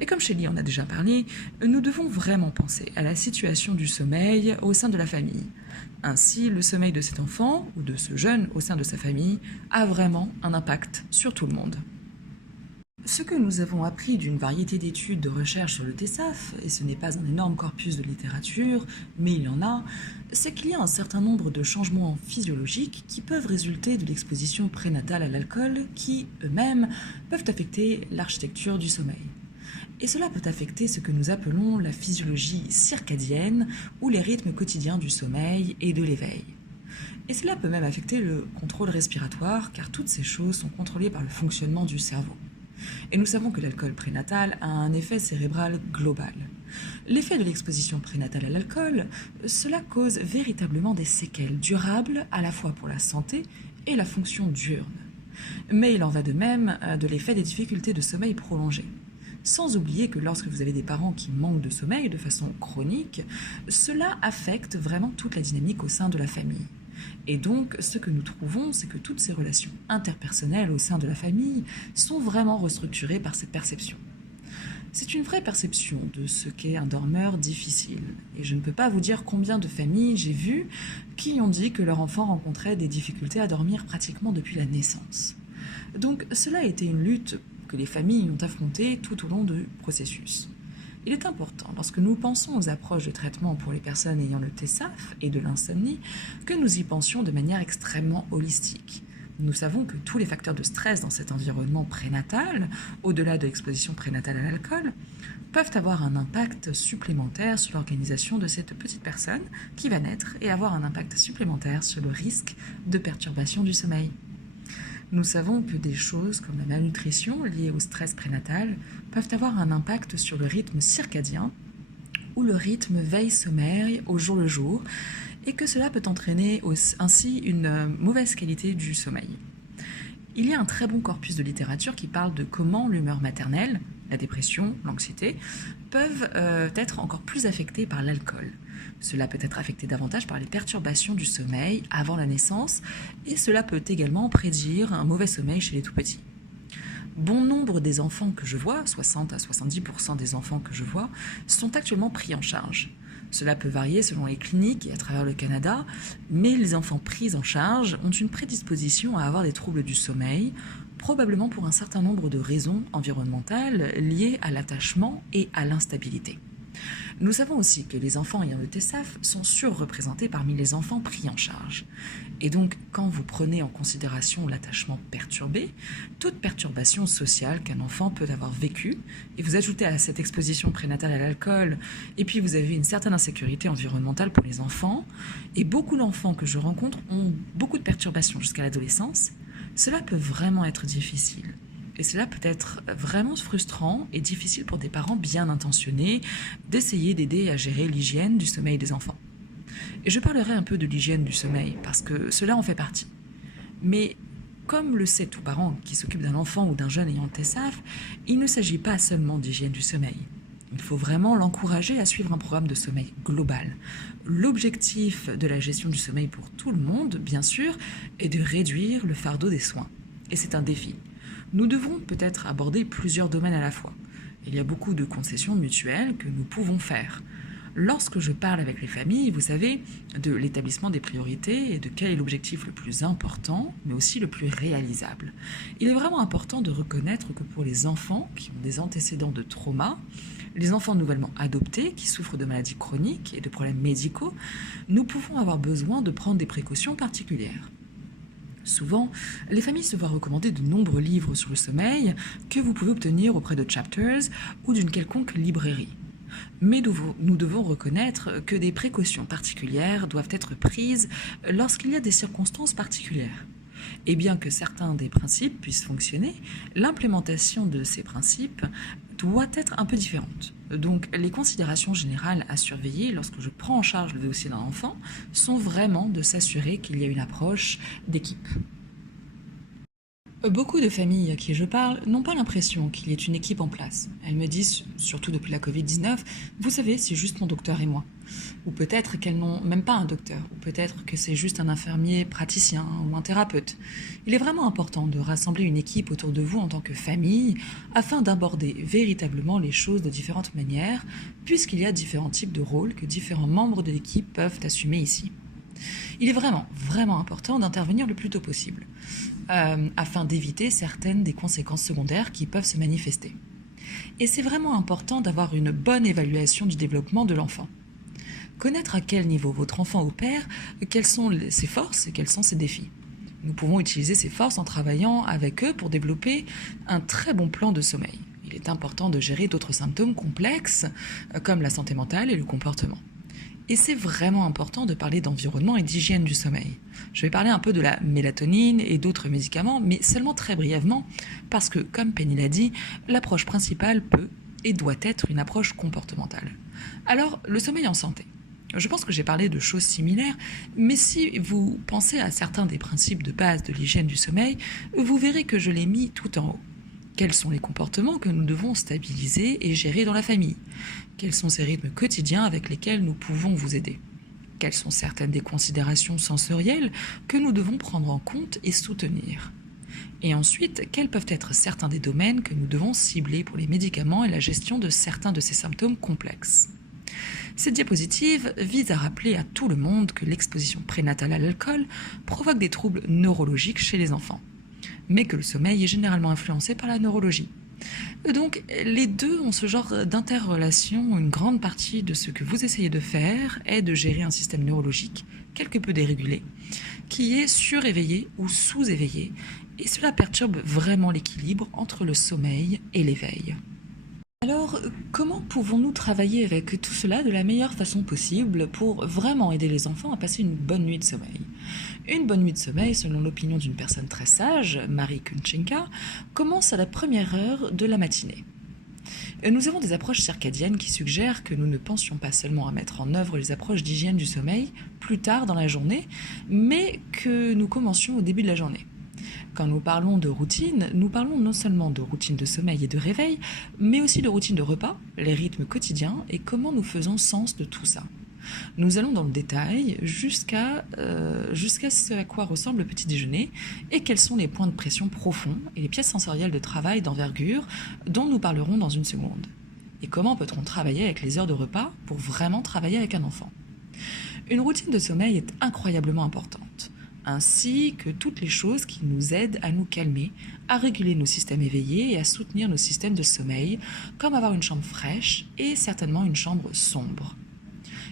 Et comme Shelley en a déjà parlé, nous devons vraiment penser à la situation du sommeil au sein de la famille. Ainsi, le sommeil de cet enfant ou de ce jeune au sein de sa famille a vraiment un impact sur tout le monde. Ce que nous avons appris d'une variété d'études de recherche sur le TSAF, et ce n'est pas un énorme corpus de littérature, mais il y en a, c'est qu'il y a un certain nombre de changements physiologiques qui peuvent résulter de l'exposition prénatale à l'alcool qui, eux-mêmes, peuvent affecter l'architecture du sommeil. Et cela peut affecter ce que nous appelons la physiologie circadienne ou les rythmes quotidiens du sommeil et de l'éveil. Et cela peut même affecter le contrôle respiratoire car toutes ces choses sont contrôlées par le fonctionnement du cerveau. Et nous savons que l'alcool prénatal a un effet cérébral global. L'effet de l'exposition prénatale à l'alcool, cela cause véritablement des séquelles durables à la fois pour la santé et la fonction diurne. Mais il en va de même de l'effet des difficultés de sommeil prolongées. Sans oublier que lorsque vous avez des parents qui manquent de sommeil de façon chronique, cela affecte vraiment toute la dynamique au sein de la famille. Et donc, ce que nous trouvons, c'est que toutes ces relations interpersonnelles au sein de la famille sont vraiment restructurées par cette perception. C'est une vraie perception de ce qu'est un dormeur difficile. Et je ne peux pas vous dire combien de familles j'ai vues qui ont dit que leur enfant rencontrait des difficultés à dormir pratiquement depuis la naissance. Donc, cela a été une lutte que les familles ont affrontée tout au long du processus. Il est important, lorsque nous pensons aux approches de traitement pour les personnes ayant le TSAF et de l'insomnie, que nous y pensions de manière extrêmement holistique. Nous savons que tous les facteurs de stress dans cet environnement prénatal, au-delà de l'exposition prénatale à l'alcool, peuvent avoir un impact supplémentaire sur l'organisation de cette petite personne qui va naître et avoir un impact supplémentaire sur le risque de perturbation du sommeil. Nous savons que des choses comme la malnutrition liée au stress prénatal peuvent avoir un impact sur le rythme circadien ou le rythme veille-sommeil au jour le jour et que cela peut entraîner ainsi une mauvaise qualité du sommeil. Il y a un très bon corpus de littérature qui parle de comment l'humeur maternelle, la dépression, l'anxiété, peuvent être encore plus affectées par l'alcool. Cela peut être affecté davantage par les perturbations du sommeil avant la naissance et cela peut également prédire un mauvais sommeil chez les tout-petits. Bon nombre des enfants que je vois, 60 à 70% des enfants que je vois, sont actuellement pris en charge. Cela peut varier selon les cliniques et à travers le Canada, mais les enfants pris en charge ont une prédisposition à avoir des troubles du sommeil, probablement pour un certain nombre de raisons environnementales liées à l'attachement et à l'instabilité. Nous savons aussi que les enfants ayant le TSAF sont surreprésentés parmi les enfants pris en charge. Et donc, quand vous prenez en considération l'attachement perturbé, toute perturbation sociale qu'un enfant peut avoir vécue, et vous ajoutez à cette exposition prénatale à l'alcool, et puis vous avez une certaine insécurité environnementale pour les enfants, et beaucoup d'enfants que je rencontre ont beaucoup de perturbations jusqu'à l'adolescence, cela peut vraiment être difficile. Et cela peut être vraiment frustrant et difficile pour des parents bien intentionnés d'essayer d'aider à gérer l'hygiène du sommeil des enfants. Et je parlerai un peu de l'hygiène du sommeil parce que cela en fait partie. Mais comme le sait tout parent qui s'occupe d'un enfant ou d'un jeune ayant le TSAF, il ne s'agit pas seulement d'hygiène du sommeil. Il faut vraiment l'encourager à suivre un programme de sommeil global. L'objectif de la gestion du sommeil pour tout le monde, bien sûr, est de réduire le fardeau des soins. Et c'est un défi. Nous devons peut-être aborder plusieurs domaines à la fois. Il y a beaucoup de concessions mutuelles que nous pouvons faire. Lorsque je parle avec les familles, vous savez, de l'établissement des priorités et de quel est l'objectif le plus important, mais aussi le plus réalisable. Il est vraiment important de reconnaître que pour les enfants qui ont des antécédents de trauma, les enfants nouvellement adoptés qui souffrent de maladies chroniques et de problèmes médicaux, nous pouvons avoir besoin de prendre des précautions particulières. Souvent, les familles se voient recommander de nombreux livres sur le sommeil que vous pouvez obtenir auprès de Chapters ou d'une quelconque librairie. Mais nous devons reconnaître que des précautions particulières doivent être prises lorsqu'il y a des circonstances particulières. Et bien que certains des principes puissent fonctionner, l'implémentation de ces principes doit être un peu différente. Donc les considérations générales à surveiller lorsque je prends en charge le dossier d'un enfant sont vraiment de s'assurer qu'il y a une approche d'équipe. Beaucoup de familles à qui je parle n'ont pas l'impression qu'il y ait une équipe en place. Elles me disent, surtout depuis la Covid-19, vous savez, c'est juste mon docteur et moi. Ou peut-être qu'elles n'ont même pas un docteur, ou peut-être que c'est juste un infirmier praticien ou un thérapeute. Il est vraiment important de rassembler une équipe autour de vous en tant que famille afin d'aborder véritablement les choses de différentes manières, puisqu'il y a différents types de rôles que différents membres de l'équipe peuvent assumer ici. Il est vraiment important d'intervenir le plus tôt possible, afin d'éviter certaines des conséquences secondaires qui peuvent se manifester. Et c'est vraiment important d'avoir une bonne évaluation du développement de l'enfant. Connaître à quel niveau votre enfant opère, quelles sont ses forces et quels sont ses défis. Nous pouvons utiliser ces forces en travaillant avec eux pour développer un très bon plan de sommeil. Il est important de gérer d'autres symptômes complexes, comme la santé mentale et le comportement. Et c'est vraiment important de parler d'environnement et d'hygiène du sommeil. Je vais parler un peu de la mélatonine et d'autres médicaments, mais seulement très brièvement, parce que, comme Penny l'a dit, l'approche principale peut et doit être une approche comportementale. Alors, le sommeil en santé. Je pense que j'ai parlé de choses similaires, mais si vous pensez à certains des principes de base de l'hygiène du sommeil, vous verrez que je l'ai mis tout en haut. Quels sont les comportements que nous devons stabiliser et gérer dans la famille? Quels sont ces rythmes quotidiens avec lesquels nous pouvons vous aider? Quelles sont certaines des considérations sensorielles que nous devons prendre en compte et soutenir? Et ensuite, quels peuvent être certains des domaines que nous devons cibler pour les médicaments et la gestion de certains de ces symptômes complexes? Cette diapositive vise à rappeler à tout le monde que l'exposition prénatale à l'alcool provoque des troubles neurologiques chez les enfants, mais que le sommeil est généralement influencé par la neurologie. Donc, les deux ont ce genre d'interrelation. Une grande partie de ce que vous essayez de faire est de gérer un système neurologique quelque peu dérégulé, qui est suréveillé ou sous-éveillé, et cela perturbe vraiment l'équilibre entre le sommeil et l'éveil. Alors, comment pouvons-nous travailler avec tout cela de la meilleure façon possible pour vraiment aider les enfants à passer une bonne nuit de sommeil? Une bonne nuit de sommeil, selon l'opinion d'une personne très sage, Marie Kunchenka, commence à la première heure de la matinée. Nous avons des approches circadiennes qui suggèrent que nous ne pensions pas seulement à mettre en œuvre les approches d'hygiène du sommeil plus tard dans la journée, mais que nous commencions au début de la journée. Quand nous parlons de routine, nous parlons non seulement de routine de sommeil et de réveil, mais aussi de routine de repas, les rythmes quotidiens et comment nous faisons sens de tout ça. Nous allons dans le détail jusqu'à ce à quoi ressemble le petit déjeuner et quels sont les points de pression profonds et les pièces sensorielles de travail d'envergure dont nous parlerons dans une seconde. Et comment peut-on travailler avec les heures de repas pour vraiment travailler avec un enfant? Une routine de sommeil est incroyablement importante, ainsi que toutes les choses qui nous aident à nous calmer, à réguler nos systèmes éveillés et à soutenir nos systèmes de sommeil, comme avoir une chambre fraîche et certainement une chambre sombre.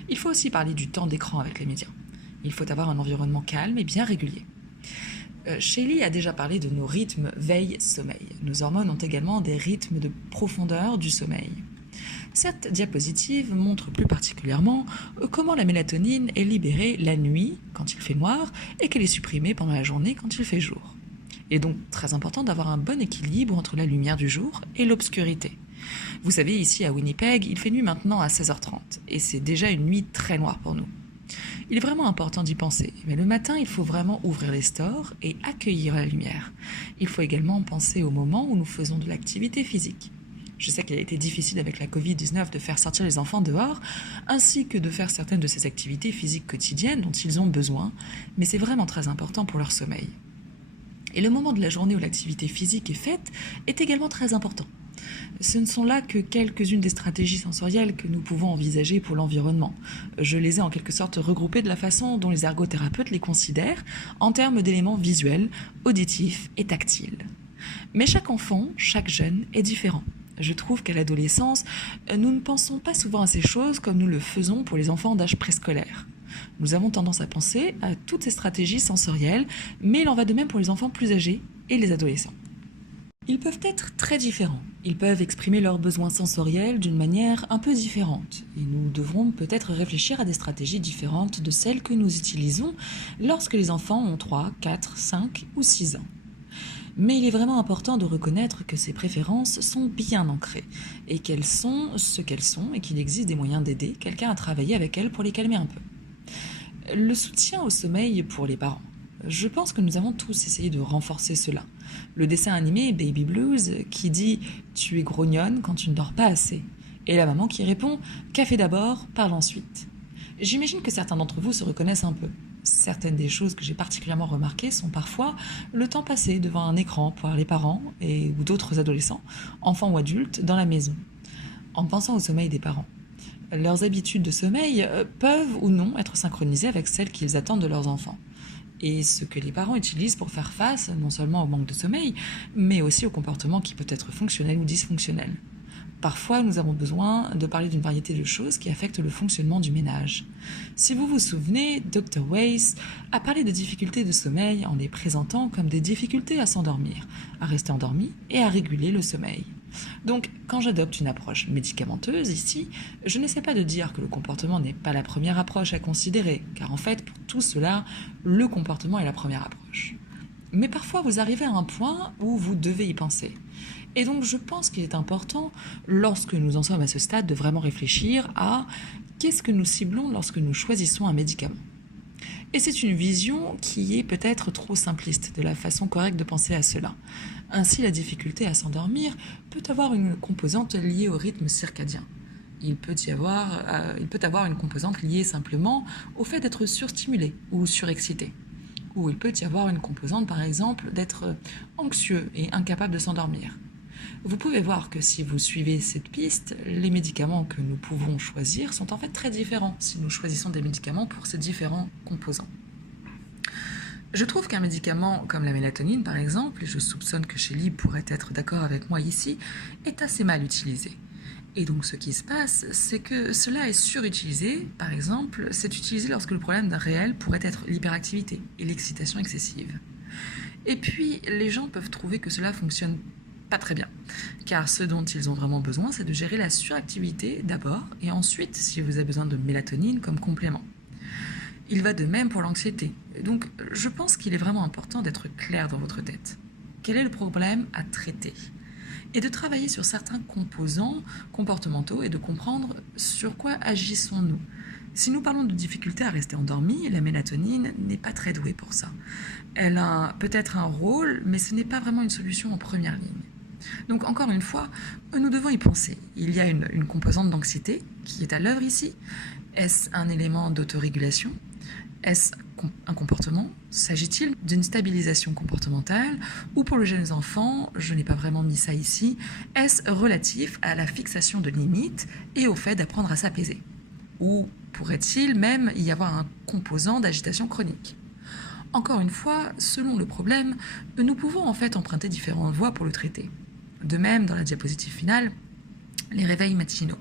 Il faut aussi parler du temps d'écran avec les médias. Il faut avoir un environnement calme et bien régulier. Shelley a déjà parlé de nos rythmes veille-sommeil. Nos hormones ont également des rythmes de profondeur du sommeil. Cette diapositive montre plus particulièrement comment la mélatonine est libérée la nuit quand il fait noir et qu'elle est supprimée pendant la journée quand il fait jour. Il est donc très important d'avoir un bon équilibre entre la lumière du jour et l'obscurité. Vous savez, ici à Winnipeg, il fait nuit maintenant à 16h30 et c'est déjà une nuit très noire pour nous. Il est vraiment important d'y penser, mais le matin, il faut vraiment ouvrir les stores et accueillir la lumière. Il faut également penser au moment où nous faisons de l'activité physique. Je sais qu'il a été difficile avec la Covid-19 de faire sortir les enfants dehors, ainsi que de faire certaines de ces activités physiques quotidiennes dont ils ont besoin, mais c'est vraiment très important pour leur sommeil. Et le moment de la journée où l'activité physique est faite est également très important. Ce ne sont là que quelques-unes des stratégies sensorielles que nous pouvons envisager pour l'environnement. Je les ai en quelque sorte regroupées de la façon dont les ergothérapeutes les considèrent en termes d'éléments visuels, auditifs et tactiles. Mais chaque enfant, chaque jeune est différent. Je trouve qu'à l'adolescence, nous ne pensons pas souvent à ces choses comme nous le faisons pour les enfants d'âge préscolaire. Nous avons tendance à penser à toutes ces stratégies sensorielles, mais il en va de même pour les enfants plus âgés et les adolescents. Ils peuvent être très différents. Ils peuvent exprimer leurs besoins sensoriels d'une manière un peu différente. Et nous devrons peut-être réfléchir à des stratégies différentes de celles que nous utilisons lorsque les enfants ont 3, 4, 5 ou 6 ans. Mais il est vraiment important de reconnaître que ces préférences sont bien ancrées et qu'elles sont ce qu'elles sont et qu'il existe des moyens d'aider quelqu'un à travailler avec elles pour les calmer un peu. Le soutien au sommeil pour les parents. Je pense que nous avons tous essayé de renforcer cela. Le dessin animé Baby Blues qui dit « Tu es grognonne quand tu ne dors pas assez » et la maman qui répond « Café d'abord, parle ensuite ». J'imagine que certains d'entre vous se reconnaissent un peu. Certaines des choses que j'ai particulièrement remarquées sont parfois le temps passé devant un écran pour les parents ou d'autres adolescents, enfants ou adultes, dans la maison. En pensant au sommeil des parents. Leurs habitudes de sommeil peuvent ou non être synchronisées avec celles qu'ils attendent de leurs enfants. Et ce que les parents utilisent pour faire face non seulement au manque de sommeil, mais aussi au comportement qui peut être fonctionnel ou dysfonctionnel. Parfois, nous avons besoin de parler d'une variété de choses qui affectent le fonctionnement du ménage. Si vous vous souvenez, Dr. Weiss a parlé de difficultés de sommeil en les présentant comme des difficultés à s'endormir, à rester endormi et à réguler le sommeil. Donc, quand j'adopte une approche médicamenteuse ici, je n'essaie pas de dire que le comportement n'est pas la première approche à considérer, car en fait, pour tout cela, le comportement est la première approche. Mais parfois, vous arrivez à un point où vous devez y penser. Et donc, je pense qu'il est important, lorsque nous en sommes à ce stade, de vraiment réfléchir à qu'est-ce que nous ciblons lorsque nous choisissons un médicament. Et c'est une vision qui est peut-être trop simpliste de la façon correcte de penser à cela. Ainsi, la difficulté à s'endormir peut avoir une composante liée au rythme circadien. Il peut avoir une composante liée simplement au fait d'être surstimulé ou surexcité. Ou il peut y avoir une composante, par exemple, d'être anxieux et incapable de s'endormir. Vous pouvez voir que si vous suivez cette piste, les médicaments que nous pouvons choisir sont en fait très différents si nous choisissons des médicaments pour ces différents composants. Je trouve qu'un médicament comme la mélatonine, par exemple, et je soupçonne que Shelley pourrait être d'accord avec moi ici, est assez mal utilisé. Et donc ce qui se passe, c'est que cela est surutilisé. Par exemple, c'est utilisé lorsque le problème réel pourrait être l'hyperactivité et l'excitation excessive. Et puis, les gens peuvent trouver que cela fonctionne pas très bien, car ce dont ils ont vraiment besoin, c'est de gérer la suractivité d'abord, et ensuite, si vous avez besoin de mélatonine comme complément. Il va de même pour l'anxiété. Donc, je pense qu'il est vraiment important d'être clair dans votre tête. Quel est le problème à traiter ? Et de travailler sur certains composants comportementaux et de comprendre sur quoi agissons-nous. Si nous parlons de difficultés à rester endormi, la mélatonine n'est pas très douée pour ça. Elle a peut-être un rôle, mais ce n'est pas vraiment une solution en première ligne. Donc encore une fois, nous devons y penser. Il y a une composante d'anxiété qui est à l'œuvre ici. Est-ce un élément d'autorégulation ? Est-ce un comportement? S'agit-il d'une stabilisation comportementale? Ou pour le jeune enfant, je n'ai pas vraiment mis ça ici, est-ce relatif à la fixation de limites et au fait d'apprendre à s'apaiser? Ou pourrait-il même y avoir un composant d'agitation chronique? Encore une fois, selon le problème, nous pouvons en fait emprunter différentes voies pour le traiter. De même, dans la diapositive finale, les réveils matinaux.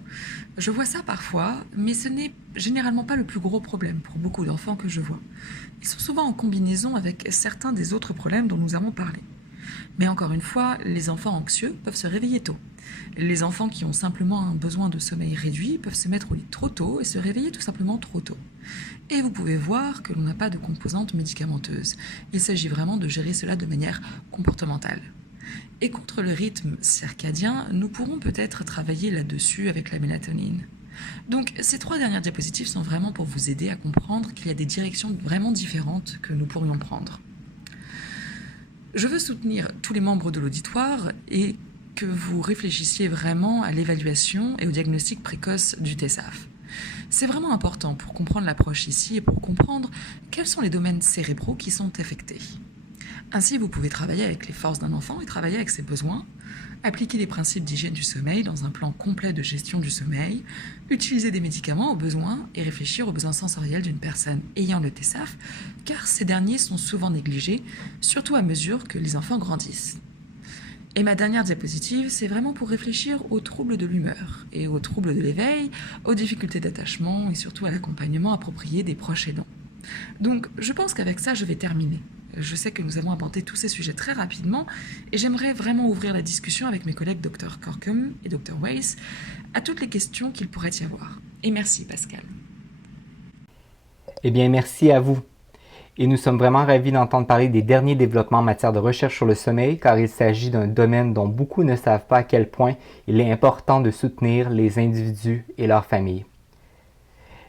Je vois ça parfois, mais ce n'est généralement pas le plus gros problème pour beaucoup d'enfants que je vois. Ils sont souvent en combinaison avec certains des autres problèmes dont nous avons parlé. Mais encore une fois, les enfants anxieux peuvent se réveiller tôt. Les enfants qui ont simplement un besoin de sommeil réduit peuvent se mettre au lit trop tôt et se réveiller tout simplement trop tôt. Et vous pouvez voir que l'on n'a pas de composante médicamenteuse. Il s'agit vraiment de gérer cela de manière comportementale. Et contre le rythme circadien, nous pourrons peut-être travailler là-dessus avec la mélatonine. Donc ces 3 dernières diapositives sont vraiment pour vous aider à comprendre qu'il y a des directions vraiment différentes que nous pourrions prendre. Je veux soutenir tous les membres de l'auditoire et que vous réfléchissiez vraiment à l'évaluation et au diagnostic précoce du TESAF. C'est vraiment important pour comprendre l'approche ici et pour comprendre quels sont les domaines cérébraux qui sont affectés. Ainsi, vous pouvez travailler avec les forces d'un enfant et travailler avec ses besoins, appliquer les principes d'hygiène du sommeil dans un plan complet de gestion du sommeil, utiliser des médicaments au besoin et réfléchir aux besoins sensoriels d'une personne ayant le TESAF, car ces derniers sont souvent négligés, surtout à mesure que les enfants grandissent. Et ma dernière diapositive, c'est vraiment pour réfléchir aux troubles de l'humeur et aux troubles de l'éveil, aux difficultés d'attachement et surtout à l'accompagnement approprié des proches aidants. Donc, je pense qu'avec ça, je vais terminer. Je sais que nous avons abordé tous ces sujets très rapidement et j'aimerais vraiment ouvrir la discussion avec mes collègues Dr Corkum et Dr Weiss à toutes les questions qu'il pourrait y avoir. Et merci Pascal. Eh bien, merci à vous. Et nous sommes vraiment ravis d'entendre parler des derniers développements en matière de recherche sur le sommeil, car il s'agit d'un domaine dont beaucoup ne savent pas à quel point il est important de soutenir les individus et leurs familles.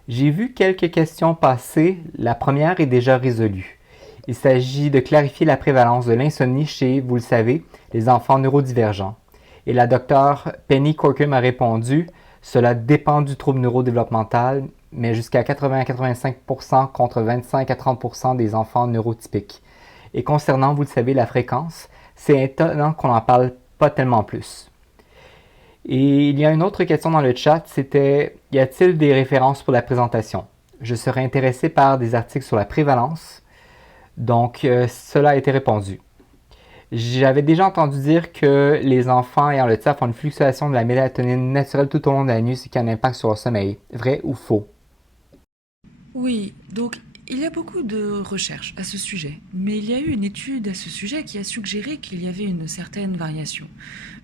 J'ai vu quelques questions passer, la première est déjà résolue. Il s'agit de clarifier la prévalence de l'insomnie chez, vous le savez, les enfants neurodivergents. Et la docteure Penny Corkum a répondu « Cela dépend du trouble neurodéveloppemental, mais jusqu'à 80-85% contre 25 à 30% des enfants neurotypiques. » Et concernant, vous le savez, la fréquence, c'est étonnant qu'on n'en parle pas tellement plus. Et il y a une autre question dans le chat, c'était « Y a-t-il des références pour la présentation? » Je serais intéressé par des articles sur la prévalence. Donc, cela a été répondu. J'avais déjà entendu dire que les enfants ayant le TESAF ont une fluctuation de la mélatonine naturelle tout au long de la nuit, ce qui a un impact sur le sommeil. Vrai ou faux? Oui, donc il y a beaucoup de recherches à ce sujet, mais il y a eu une étude à ce sujet qui a suggéré qu'il y avait une certaine variation.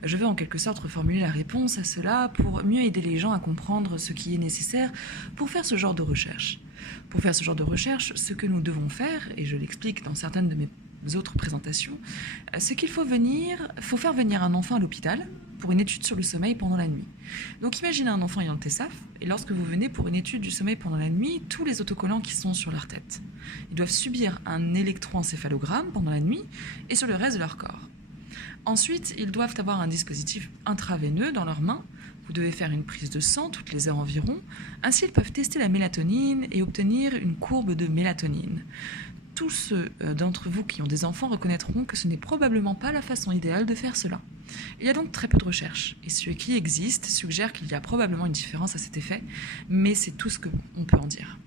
Je vais en quelque sorte reformuler la réponse à cela pour mieux aider les gens à comprendre ce qui est nécessaire pour faire ce genre de recherche. Pour faire ce genre de recherche, ce que nous devons faire, et je l'explique dans certaines de mes autres présentations, c'est qu'il faut faire venir un enfant à l'hôpital pour une étude sur le sommeil pendant la nuit. Donc imaginez un enfant ayant le TESAF, et lorsque vous venez pour une étude du sommeil pendant la nuit, tous les autocollants qui sont sur leur tête. Ils doivent subir un électroencéphalogramme pendant la nuit et sur le reste de leur corps. Ensuite, ils doivent avoir un dispositif intraveineux dans leurs mains. Vous devez faire une prise de sang toutes les heures environ. Ainsi, ils peuvent tester la mélatonine et obtenir une courbe de mélatonine. Tous ceux d'entre vous qui ont des enfants reconnaîtront que ce n'est probablement pas la façon idéale de faire cela. Il y a donc très peu de recherches, et ce qui existe suggère qu'il y a probablement une différence à cet effet, mais c'est tout ce qu'on peut en dire.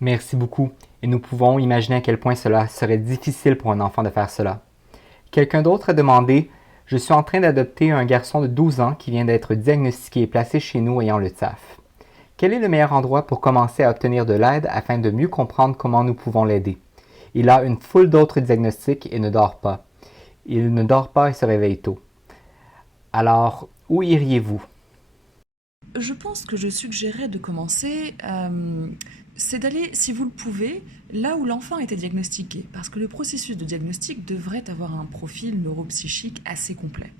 Merci beaucoup, et nous pouvons imaginer à quel point cela serait difficile pour un enfant de faire cela. Quelqu'un d'autre a demandé « Je suis en train d'adopter un garçon de 12 ans qui vient d'être diagnostiqué et placé chez nous ayant le TESAF. Quel est le meilleur endroit pour commencer à obtenir de l'aide afin de mieux comprendre comment nous pouvons l'aider? Il a une foule d'autres diagnostics et ne dort pas. Il ne dort pas et se réveille tôt. Alors, où iriez-vous? Je pense que je suggérerais de commencer, c'est d'aller, si vous le pouvez, là où l'enfant a été diagnostiqué, parce que le processus de diagnostic devrait avoir un profil neuropsychique assez complet.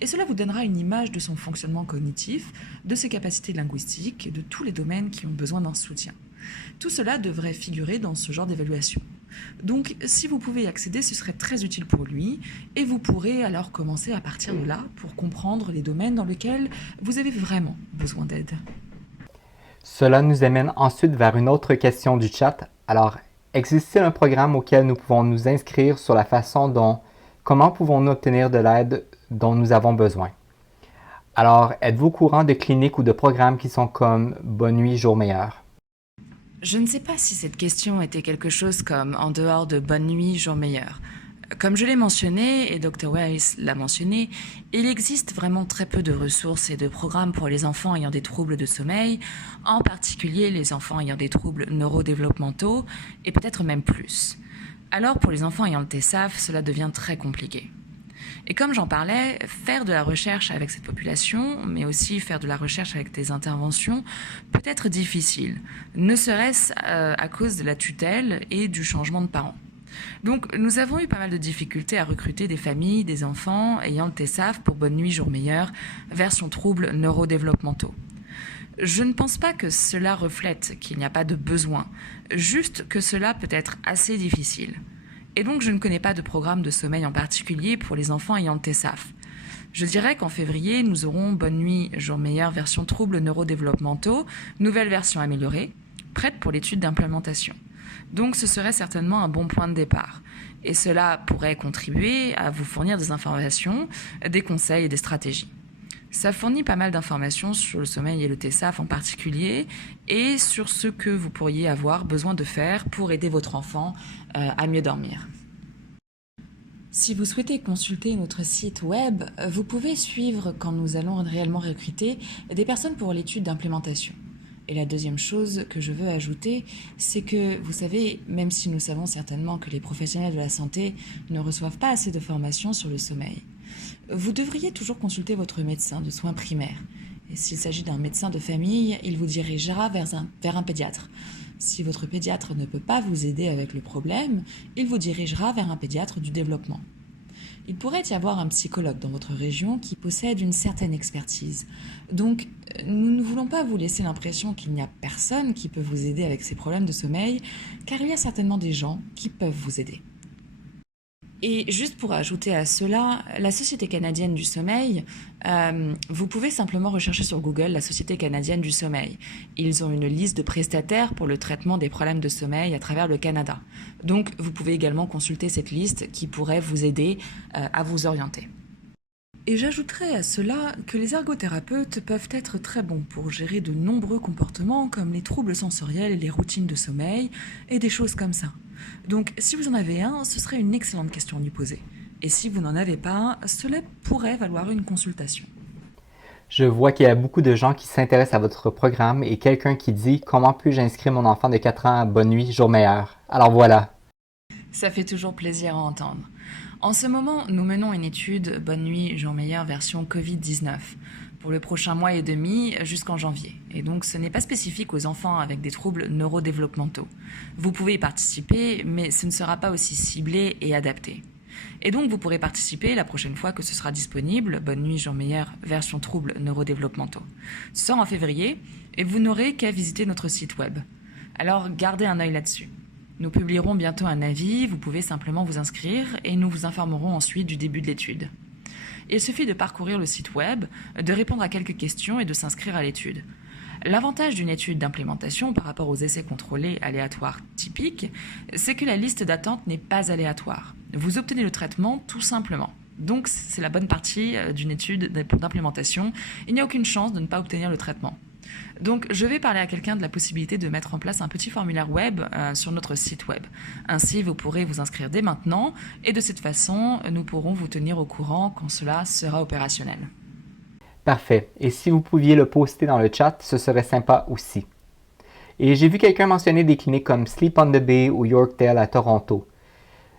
Et cela vous donnera une image de son fonctionnement cognitif, de ses capacités linguistiques et de tous les domaines qui ont besoin d'un soutien. Tout cela devrait figurer dans ce genre d'évaluation. Donc, si vous pouvez y accéder, ce serait très utile pour lui, et vous pourrez alors commencer à partir de là pour comprendre les domaines dans lesquels vous avez vraiment besoin d'aide. Cela nous amène ensuite vers une autre question du chat. Alors, Existe-t-il un programme auquel nous pouvons nous inscrire sur la façon dont, comment pouvons-nous obtenir de l'aide dont nous avons besoin? Alors, êtes-vous au courant de cliniques ou de programmes qui sont comme Bonne Nuit, Jour Meilleur? Je ne sais pas si cette question était quelque chose comme en dehors de Bonne Nuit, Jour Meilleur. Comme je l'ai mentionné, et Dr. Weiss l'a mentionné, il existe vraiment très peu de ressources et de programmes pour les enfants ayant des troubles de sommeil, en particulier les enfants ayant des troubles neurodéveloppementaux, et peut-être même plus. Alors pour les enfants ayant le TSAF, cela devient très compliqué. Et comme j'en parlais, faire de la recherche avec cette population, mais aussi faire de la recherche avec des interventions, peut être difficile, ne serait-ce à cause de la tutelle et du changement de parents. Donc nous avons eu pas mal de difficultés à recruter des familles, des enfants ayant le TSAF pour Bonne Nuit, Jour Meilleur, version troubles neurodéveloppementaux. Je ne pense pas que cela reflète qu'il n'y a pas de besoin, juste que cela peut être assez difficile. Et donc je ne connais pas de programme de sommeil en particulier pour les enfants ayant le TSAF. Je dirais qu'en février, nous aurons Bonne Nuit, Jour Meilleur version troubles neurodéveloppementaux, nouvelle version améliorée, prête pour l'étude d'implémentation. Donc ce serait certainement un bon point de départ. Et cela pourrait contribuer à vous fournir des informations, des conseils et des stratégies. Ça fournit pas mal d'informations sur le sommeil et le TSAF en particulier, et sur ce que vous pourriez avoir besoin de faire pour aider votre enfant à mieux dormir. Si vous souhaitez consulter notre site web, vous pouvez suivre quand nous allons réellement recruter des personnes pour l'étude d'implémentation. Et la deuxième chose que je veux ajouter, c'est que, vous savez, même si nous savons certainement que les professionnels de la santé ne reçoivent pas assez de formation sur le sommeil, vous devriez toujours consulter votre médecin de soins primaires. Et s'il s'agit d'un médecin de famille, il vous dirigera vers un pédiatre. Si votre pédiatre ne peut pas vous aider avec le problème, il vous dirigera vers un pédiatre du développement. Il pourrait y avoir un psychologue dans votre région qui possède une certaine expertise. Donc, nous ne voulons pas vous laisser l'impression qu'il n'y a personne qui peut vous aider avec ces problèmes de sommeil, car il y a certainement des gens qui peuvent vous aider. Et juste pour ajouter à cela, la Société canadienne du sommeil, vous pouvez simplement rechercher sur Google la Société canadienne du sommeil. Ils ont une liste de prestataires pour le traitement des problèmes de sommeil à travers le Canada. Donc vous pouvez également consulter cette liste qui pourrait vous aider à vous orienter. Et j'ajouterais à cela que les ergothérapeutes peuvent être très bons pour gérer de nombreux comportements comme les troubles sensoriels et les routines de sommeil et des choses comme ça. Donc si vous en avez un, ce serait une excellente question à lui poser. Et si vous n'en avez pas, cela pourrait valoir une consultation. Je vois qu'il y a beaucoup de gens qui s'intéressent à votre programme et quelqu'un qui dit comment puis-je inscrire mon enfant de 4 ans à Bonne Nuit, Jour Meilleur. Alors voilà. Ça fait toujours plaisir à entendre. En ce moment, nous menons une étude Bonne Nuit, Jour Meilleur version Covid-19 pour le prochain mois et demi jusqu'en janvier. Et donc ce n'est pas spécifique aux enfants avec des troubles neurodéveloppementaux. Vous pouvez y participer, mais ce ne sera pas aussi ciblé et adapté. Et donc vous pourrez participer la prochaine fois que ce sera disponible, Bonne Nuit, Jour Meilleur version troubles neurodéveloppementaux. Ce sera en février et vous n'aurez qu'à visiter notre site web. Alors gardez un œil là-dessus. Nous publierons bientôt un avis, vous pouvez simplement vous inscrire et nous vous informerons ensuite du début de l'étude. Il suffit de parcourir le site web, de répondre à quelques questions et de s'inscrire à l'étude. L'avantage d'une étude d'implémentation par rapport aux essais contrôlés aléatoires typiques, c'est que la liste d'attente n'est pas aléatoire. Vous obtenez le traitement tout simplement. Donc c'est la bonne partie d'une étude d'implémentation. Il n'y a aucune chance de ne pas obtenir le traitement. Donc je vais parler à quelqu'un de la possibilité de mettre en place un petit formulaire web sur notre site web. Ainsi vous pourrez vous inscrire dès maintenant et de cette façon nous pourrons vous tenir au courant quand cela sera opérationnel. Parfait. Et si vous pouviez le poster dans le chat, ce serait sympa aussi. Et j'ai vu quelqu'un mentionner des cliniques comme Sleep on the Bay ou Yorkdale à Toronto.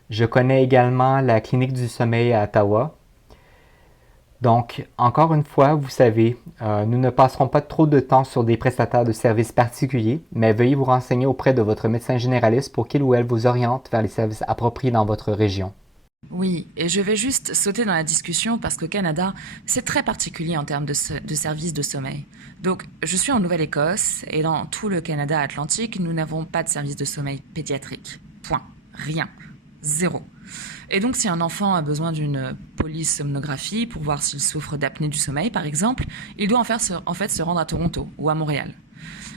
Je connais également la clinique du sommeil à Ottawa. Donc, encore une fois, vous savez, nous ne passerons pas trop de temps sur des prestataires de services particuliers, mais veuillez vous renseigner auprès de votre médecin généraliste pour qu'il ou elle vous oriente vers les services appropriés dans votre région. Oui, et je vais juste sauter dans la discussion parce qu'au Canada, c'est très particulier en termes de services de sommeil. Donc, je suis en Nouvelle-Écosse et dans tout le Canada atlantique, nous n'avons pas de service de sommeil pédiatrique. Point. Rien. Zéro. Et donc, si un enfant a besoin d'une polysomnographie pour voir s'il souffre d'apnée du sommeil, par exemple, il doit en fait se rendre à Toronto ou à Montréal.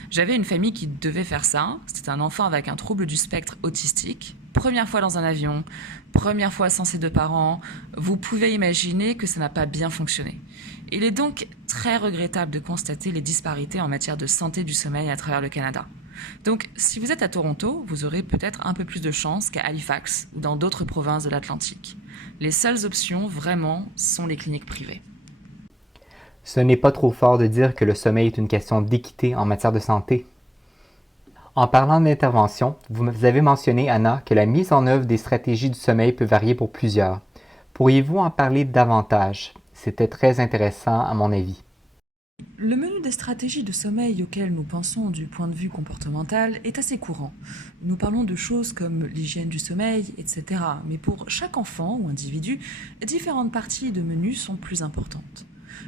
J'avais une famille qui devait faire ça. C'était un enfant avec un trouble du spectre autistique. Première fois dans un avion, première fois sans ses deux parents. Vous pouvez imaginer que ça n'a pas bien fonctionné. Il est donc très regrettable de constater les disparités en matière de santé du sommeil à travers le Canada. Donc, si vous êtes à Toronto, vous aurez peut-être un peu plus de chance qu'à Halifax ou dans d'autres provinces de l'Atlantique. Les seules options, vraiment, sont les cliniques privées. Ce n'est pas trop fort de dire que le sommeil est une question d'équité en matière de santé. En parlant d'intervention, vous avez mentionné, Anna, que la mise en œuvre des stratégies du sommeil peut varier pour plusieurs. Pourriez-vous en parler davantage? C'était très intéressant à mon avis. Le menu des stratégies de sommeil auxquelles nous pensons du point de vue comportemental est assez courant. Nous parlons de choses comme l'hygiène du sommeil, etc. Mais pour chaque enfant ou individu, différentes parties de menu sont plus importantes.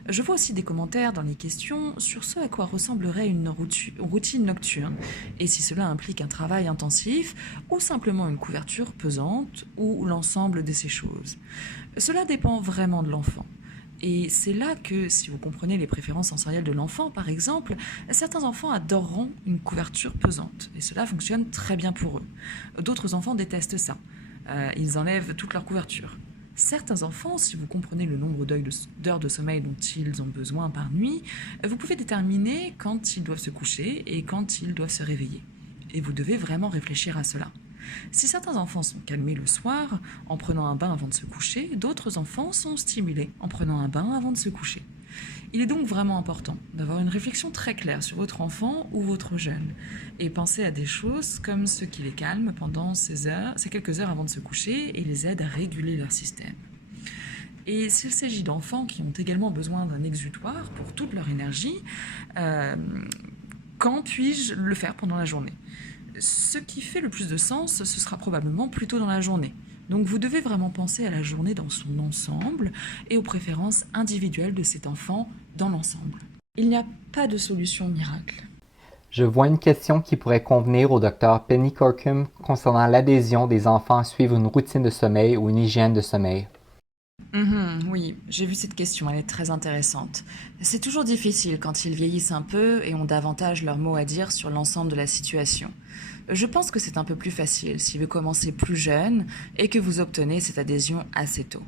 Je vois aussi des commentaires dans les questions sur ce à quoi ressemblerait une routine nocturne et si cela implique un travail intensif ou simplement une couverture pesante ou l'ensemble de ces choses. Cela dépend vraiment de l'enfant. Et c'est là que, si vous comprenez les préférences sensorielles de l'enfant, par exemple, certains enfants adoreront une couverture pesante, et cela fonctionne très bien pour eux. D'autres enfants détestent ça. Ils enlèvent toute leur couverture. Certains enfants, si vous comprenez le nombre d'heures de sommeil dont ils ont besoin par nuit, vous pouvez déterminer quand ils doivent se coucher et quand ils doivent se réveiller. Et vous devez vraiment réfléchir à cela. Si certains enfants sont calmés le soir en prenant un bain avant de se coucher, d'autres enfants sont stimulés en prenant un bain avant de se coucher. Il est donc vraiment important d'avoir une réflexion très claire sur votre enfant ou votre jeune et penser à des choses comme ce qui les calme pendant ces quelques heures avant de se coucher et les aide à réguler leur système. Et s'il s'agit d'enfants qui ont également besoin d'un exutoire pour toute leur énergie, quand puis-je le faire pendant la journée ? Ce qui fait le plus de sens, ce sera probablement plutôt dans la journée. Donc vous devez vraiment penser à la journée dans son ensemble et aux préférences individuelles de cet enfant dans l'ensemble. Il n'y a pas de solution miracle. Je vois une question qui pourrait convenir au Dr Penny Corkum concernant l'adhésion des enfants à suivre une routine de sommeil ou une hygiène de sommeil. Oui, j'ai vu cette question, elle est très intéressante. C'est toujours difficile quand ils vieillissent un peu et ont davantage leur mot à dire sur l'ensemble de la situation. Je pense que c'est un peu plus facile si vous commencez plus jeune et que vous obtenez cette adhésion assez tôt.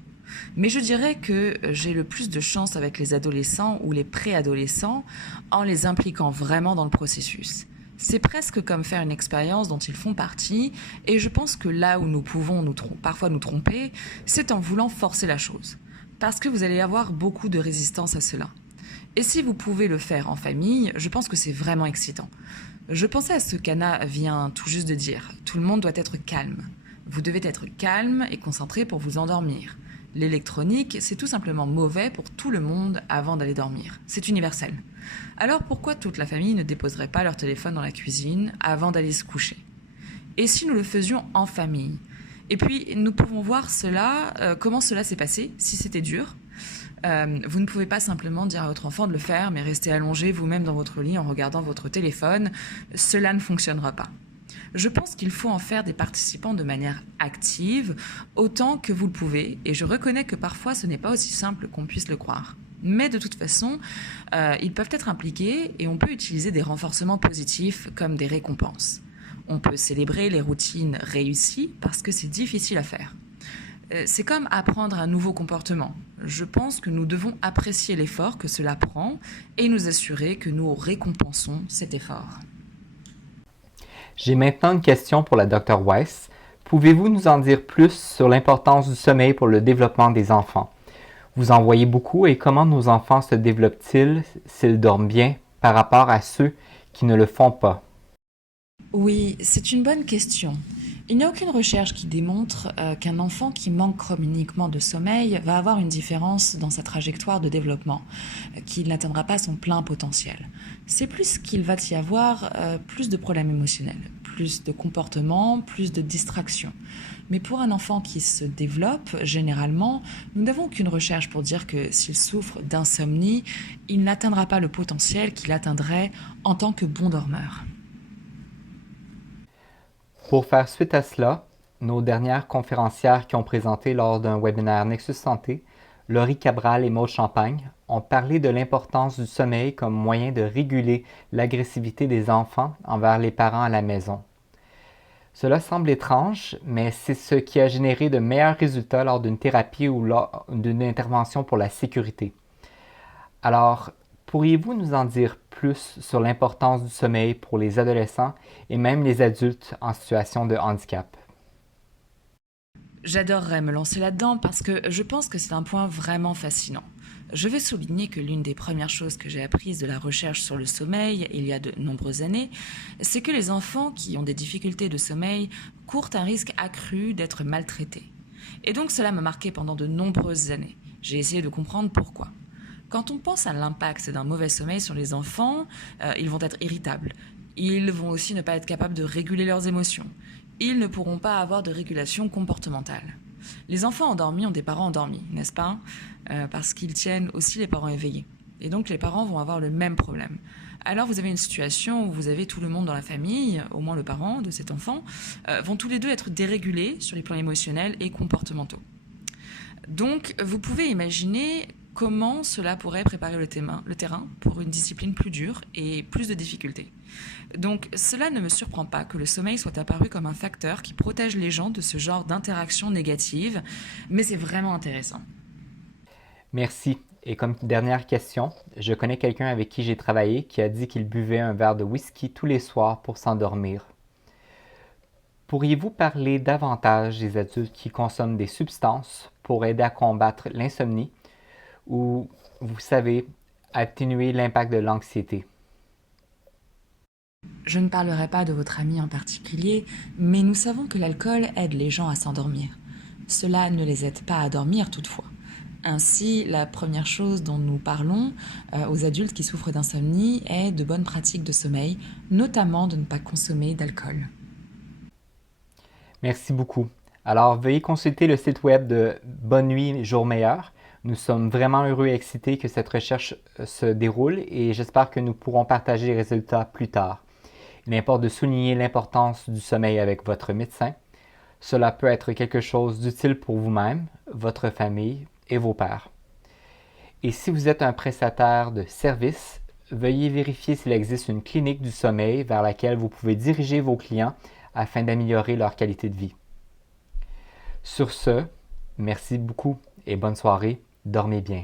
Mais je dirais que j'ai le plus de chance avec les adolescents ou les préadolescents en les impliquant vraiment dans le processus. C'est presque comme faire une expérience dont ils font partie, et je pense que là où nous pouvons parfois nous tromper, c'est en voulant forcer la chose. Parce que vous allez avoir beaucoup de résistance à cela. Et si vous pouvez le faire en famille, je pense que c'est vraiment excitant. Je pensais à ce qu'Anna vient tout juste de dire. Tout le monde doit être calme. Vous devez être calme et concentré pour vous endormir. L'électronique, c'est tout simplement mauvais pour tout le monde avant d'aller dormir. C'est universel. Alors pourquoi toute la famille ne déposerait pas leur téléphone dans la cuisine avant d'aller se coucher? Et si nous le faisions en famille? Et puis nous pouvons voir comment cela s'est passé, si c'était dur. Vous ne pouvez pas simplement dire à votre enfant de le faire, mais rester allongé vous-même dans votre lit en regardant votre téléphone. Cela ne fonctionnera pas. Je pense qu'il faut en faire des participants de manière active, autant que vous le pouvez, et je reconnais que parfois ce n'est pas aussi simple qu'on puisse le croire. Mais de toute façon, ils peuvent être impliqués et on peut utiliser des renforcements positifs comme des récompenses. On peut célébrer les routines réussies parce que c'est difficile à faire. C'est comme apprendre un nouveau comportement. Je pense que nous devons apprécier l'effort que cela prend et nous assurer que nous récompensons cet effort. J'ai maintenant une question pour la Dr Weiss. Pouvez-vous nous en dire plus sur l'importance du sommeil pour le développement des enfants? Vous en voyez beaucoup et comment nos enfants se développent-ils s'ils dorment bien par rapport à ceux qui ne le font pas? Oui, c'est une bonne question. Il n'y a aucune recherche qui démontre qu'un enfant qui manque chroniquement de sommeil va avoir une différence dans sa trajectoire de développement, qu'il n'atteindra pas son plein potentiel. C'est plus qu'il va y avoir plus de problèmes émotionnels, plus de comportements, plus de distractions. Mais pour un enfant qui se développe, généralement, nous n'avons aucune recherche pour dire que s'il souffre d'insomnie, il n'atteindra pas le potentiel qu'il atteindrait en tant que bon dormeur. Pour faire suite à cela, nos dernières conférencières qui ont présenté lors d'un webinaire Nexus Santé, Laurie Cabral et Maude Champagne, ont parlé de l'importance du sommeil comme moyen de réguler l'agressivité des enfants envers les parents à la maison. Cela semble étrange, mais c'est ce qui a généré de meilleurs résultats lors d'une thérapie ou lors d'une intervention pour la sécurité. Alors, pourriez-vous nous en dire plus sur l'importance du sommeil pour les adolescents et même les adultes en situation de handicap? J'adorerais me lancer là-dedans parce que je pense que c'est un point vraiment fascinant. Je veux souligner que l'une des premières choses que j'ai apprises de la recherche sur le sommeil il y a de nombreuses années, c'est que les enfants qui ont des difficultés de sommeil courent un risque accru d'être maltraités. Et donc cela m'a marqué pendant de nombreuses années. J'ai essayé de comprendre pourquoi. Quand on pense à l'impact d'un mauvais sommeil sur les enfants, ils vont être irritables. Ils vont aussi ne pas être capables de réguler leurs émotions. Ils ne pourront pas avoir de régulation comportementale. Les enfants endormis ont des parents endormis, n'est-ce pas? Parce qu'ils tiennent aussi les parents éveillés. Et donc les parents vont avoir le même problème. Alors vous avez une situation où vous avez tout le monde dans la famille, au moins le parent de cet enfant, vont tous les deux être dérégulés sur les plans émotionnels et comportementaux. Donc vous pouvez imaginer comment cela pourrait préparer le terrain pour une discipline plus dure et plus de difficultés. Donc cela ne me surprend pas que le sommeil soit apparu comme un facteur qui protège les gens de ce genre d'interaction négative, mais c'est vraiment intéressant. Merci. Et comme dernière question, je connais quelqu'un avec qui j'ai travaillé qui a dit qu'il buvait un verre de whisky tous les soirs pour s'endormir. Pourriez-vous parler davantage des adultes qui consomment des substances pour aider à combattre l'insomnie ou, vous savez, atténuer l'impact de l'anxiété? Je ne parlerai pas de votre ami en particulier, mais nous savons que l'alcool aide les gens à s'endormir. Cela ne les aide pas à dormir toutefois. Ainsi, la première chose dont nous parlons aux adultes qui souffrent d'insomnie est de bonnes pratiques de sommeil, notamment de ne pas consommer d'alcool. Merci beaucoup. Alors, veuillez consulter le site web de Bonne Nuit, Jour Meilleur. Nous sommes vraiment heureux et excités que cette recherche se déroule et j'espère que nous pourrons partager les résultats plus tard. Il importe de souligner l'importance du sommeil avec votre médecin. Cela peut être quelque chose d'utile pour vous-même, votre famille et vos pairs. Et si vous êtes un prestataire de services, veuillez vérifier s'il existe une clinique du sommeil vers laquelle vous pouvez diriger vos clients afin d'améliorer leur qualité de vie. Sur ce, merci beaucoup et bonne soirée. Dormez bien.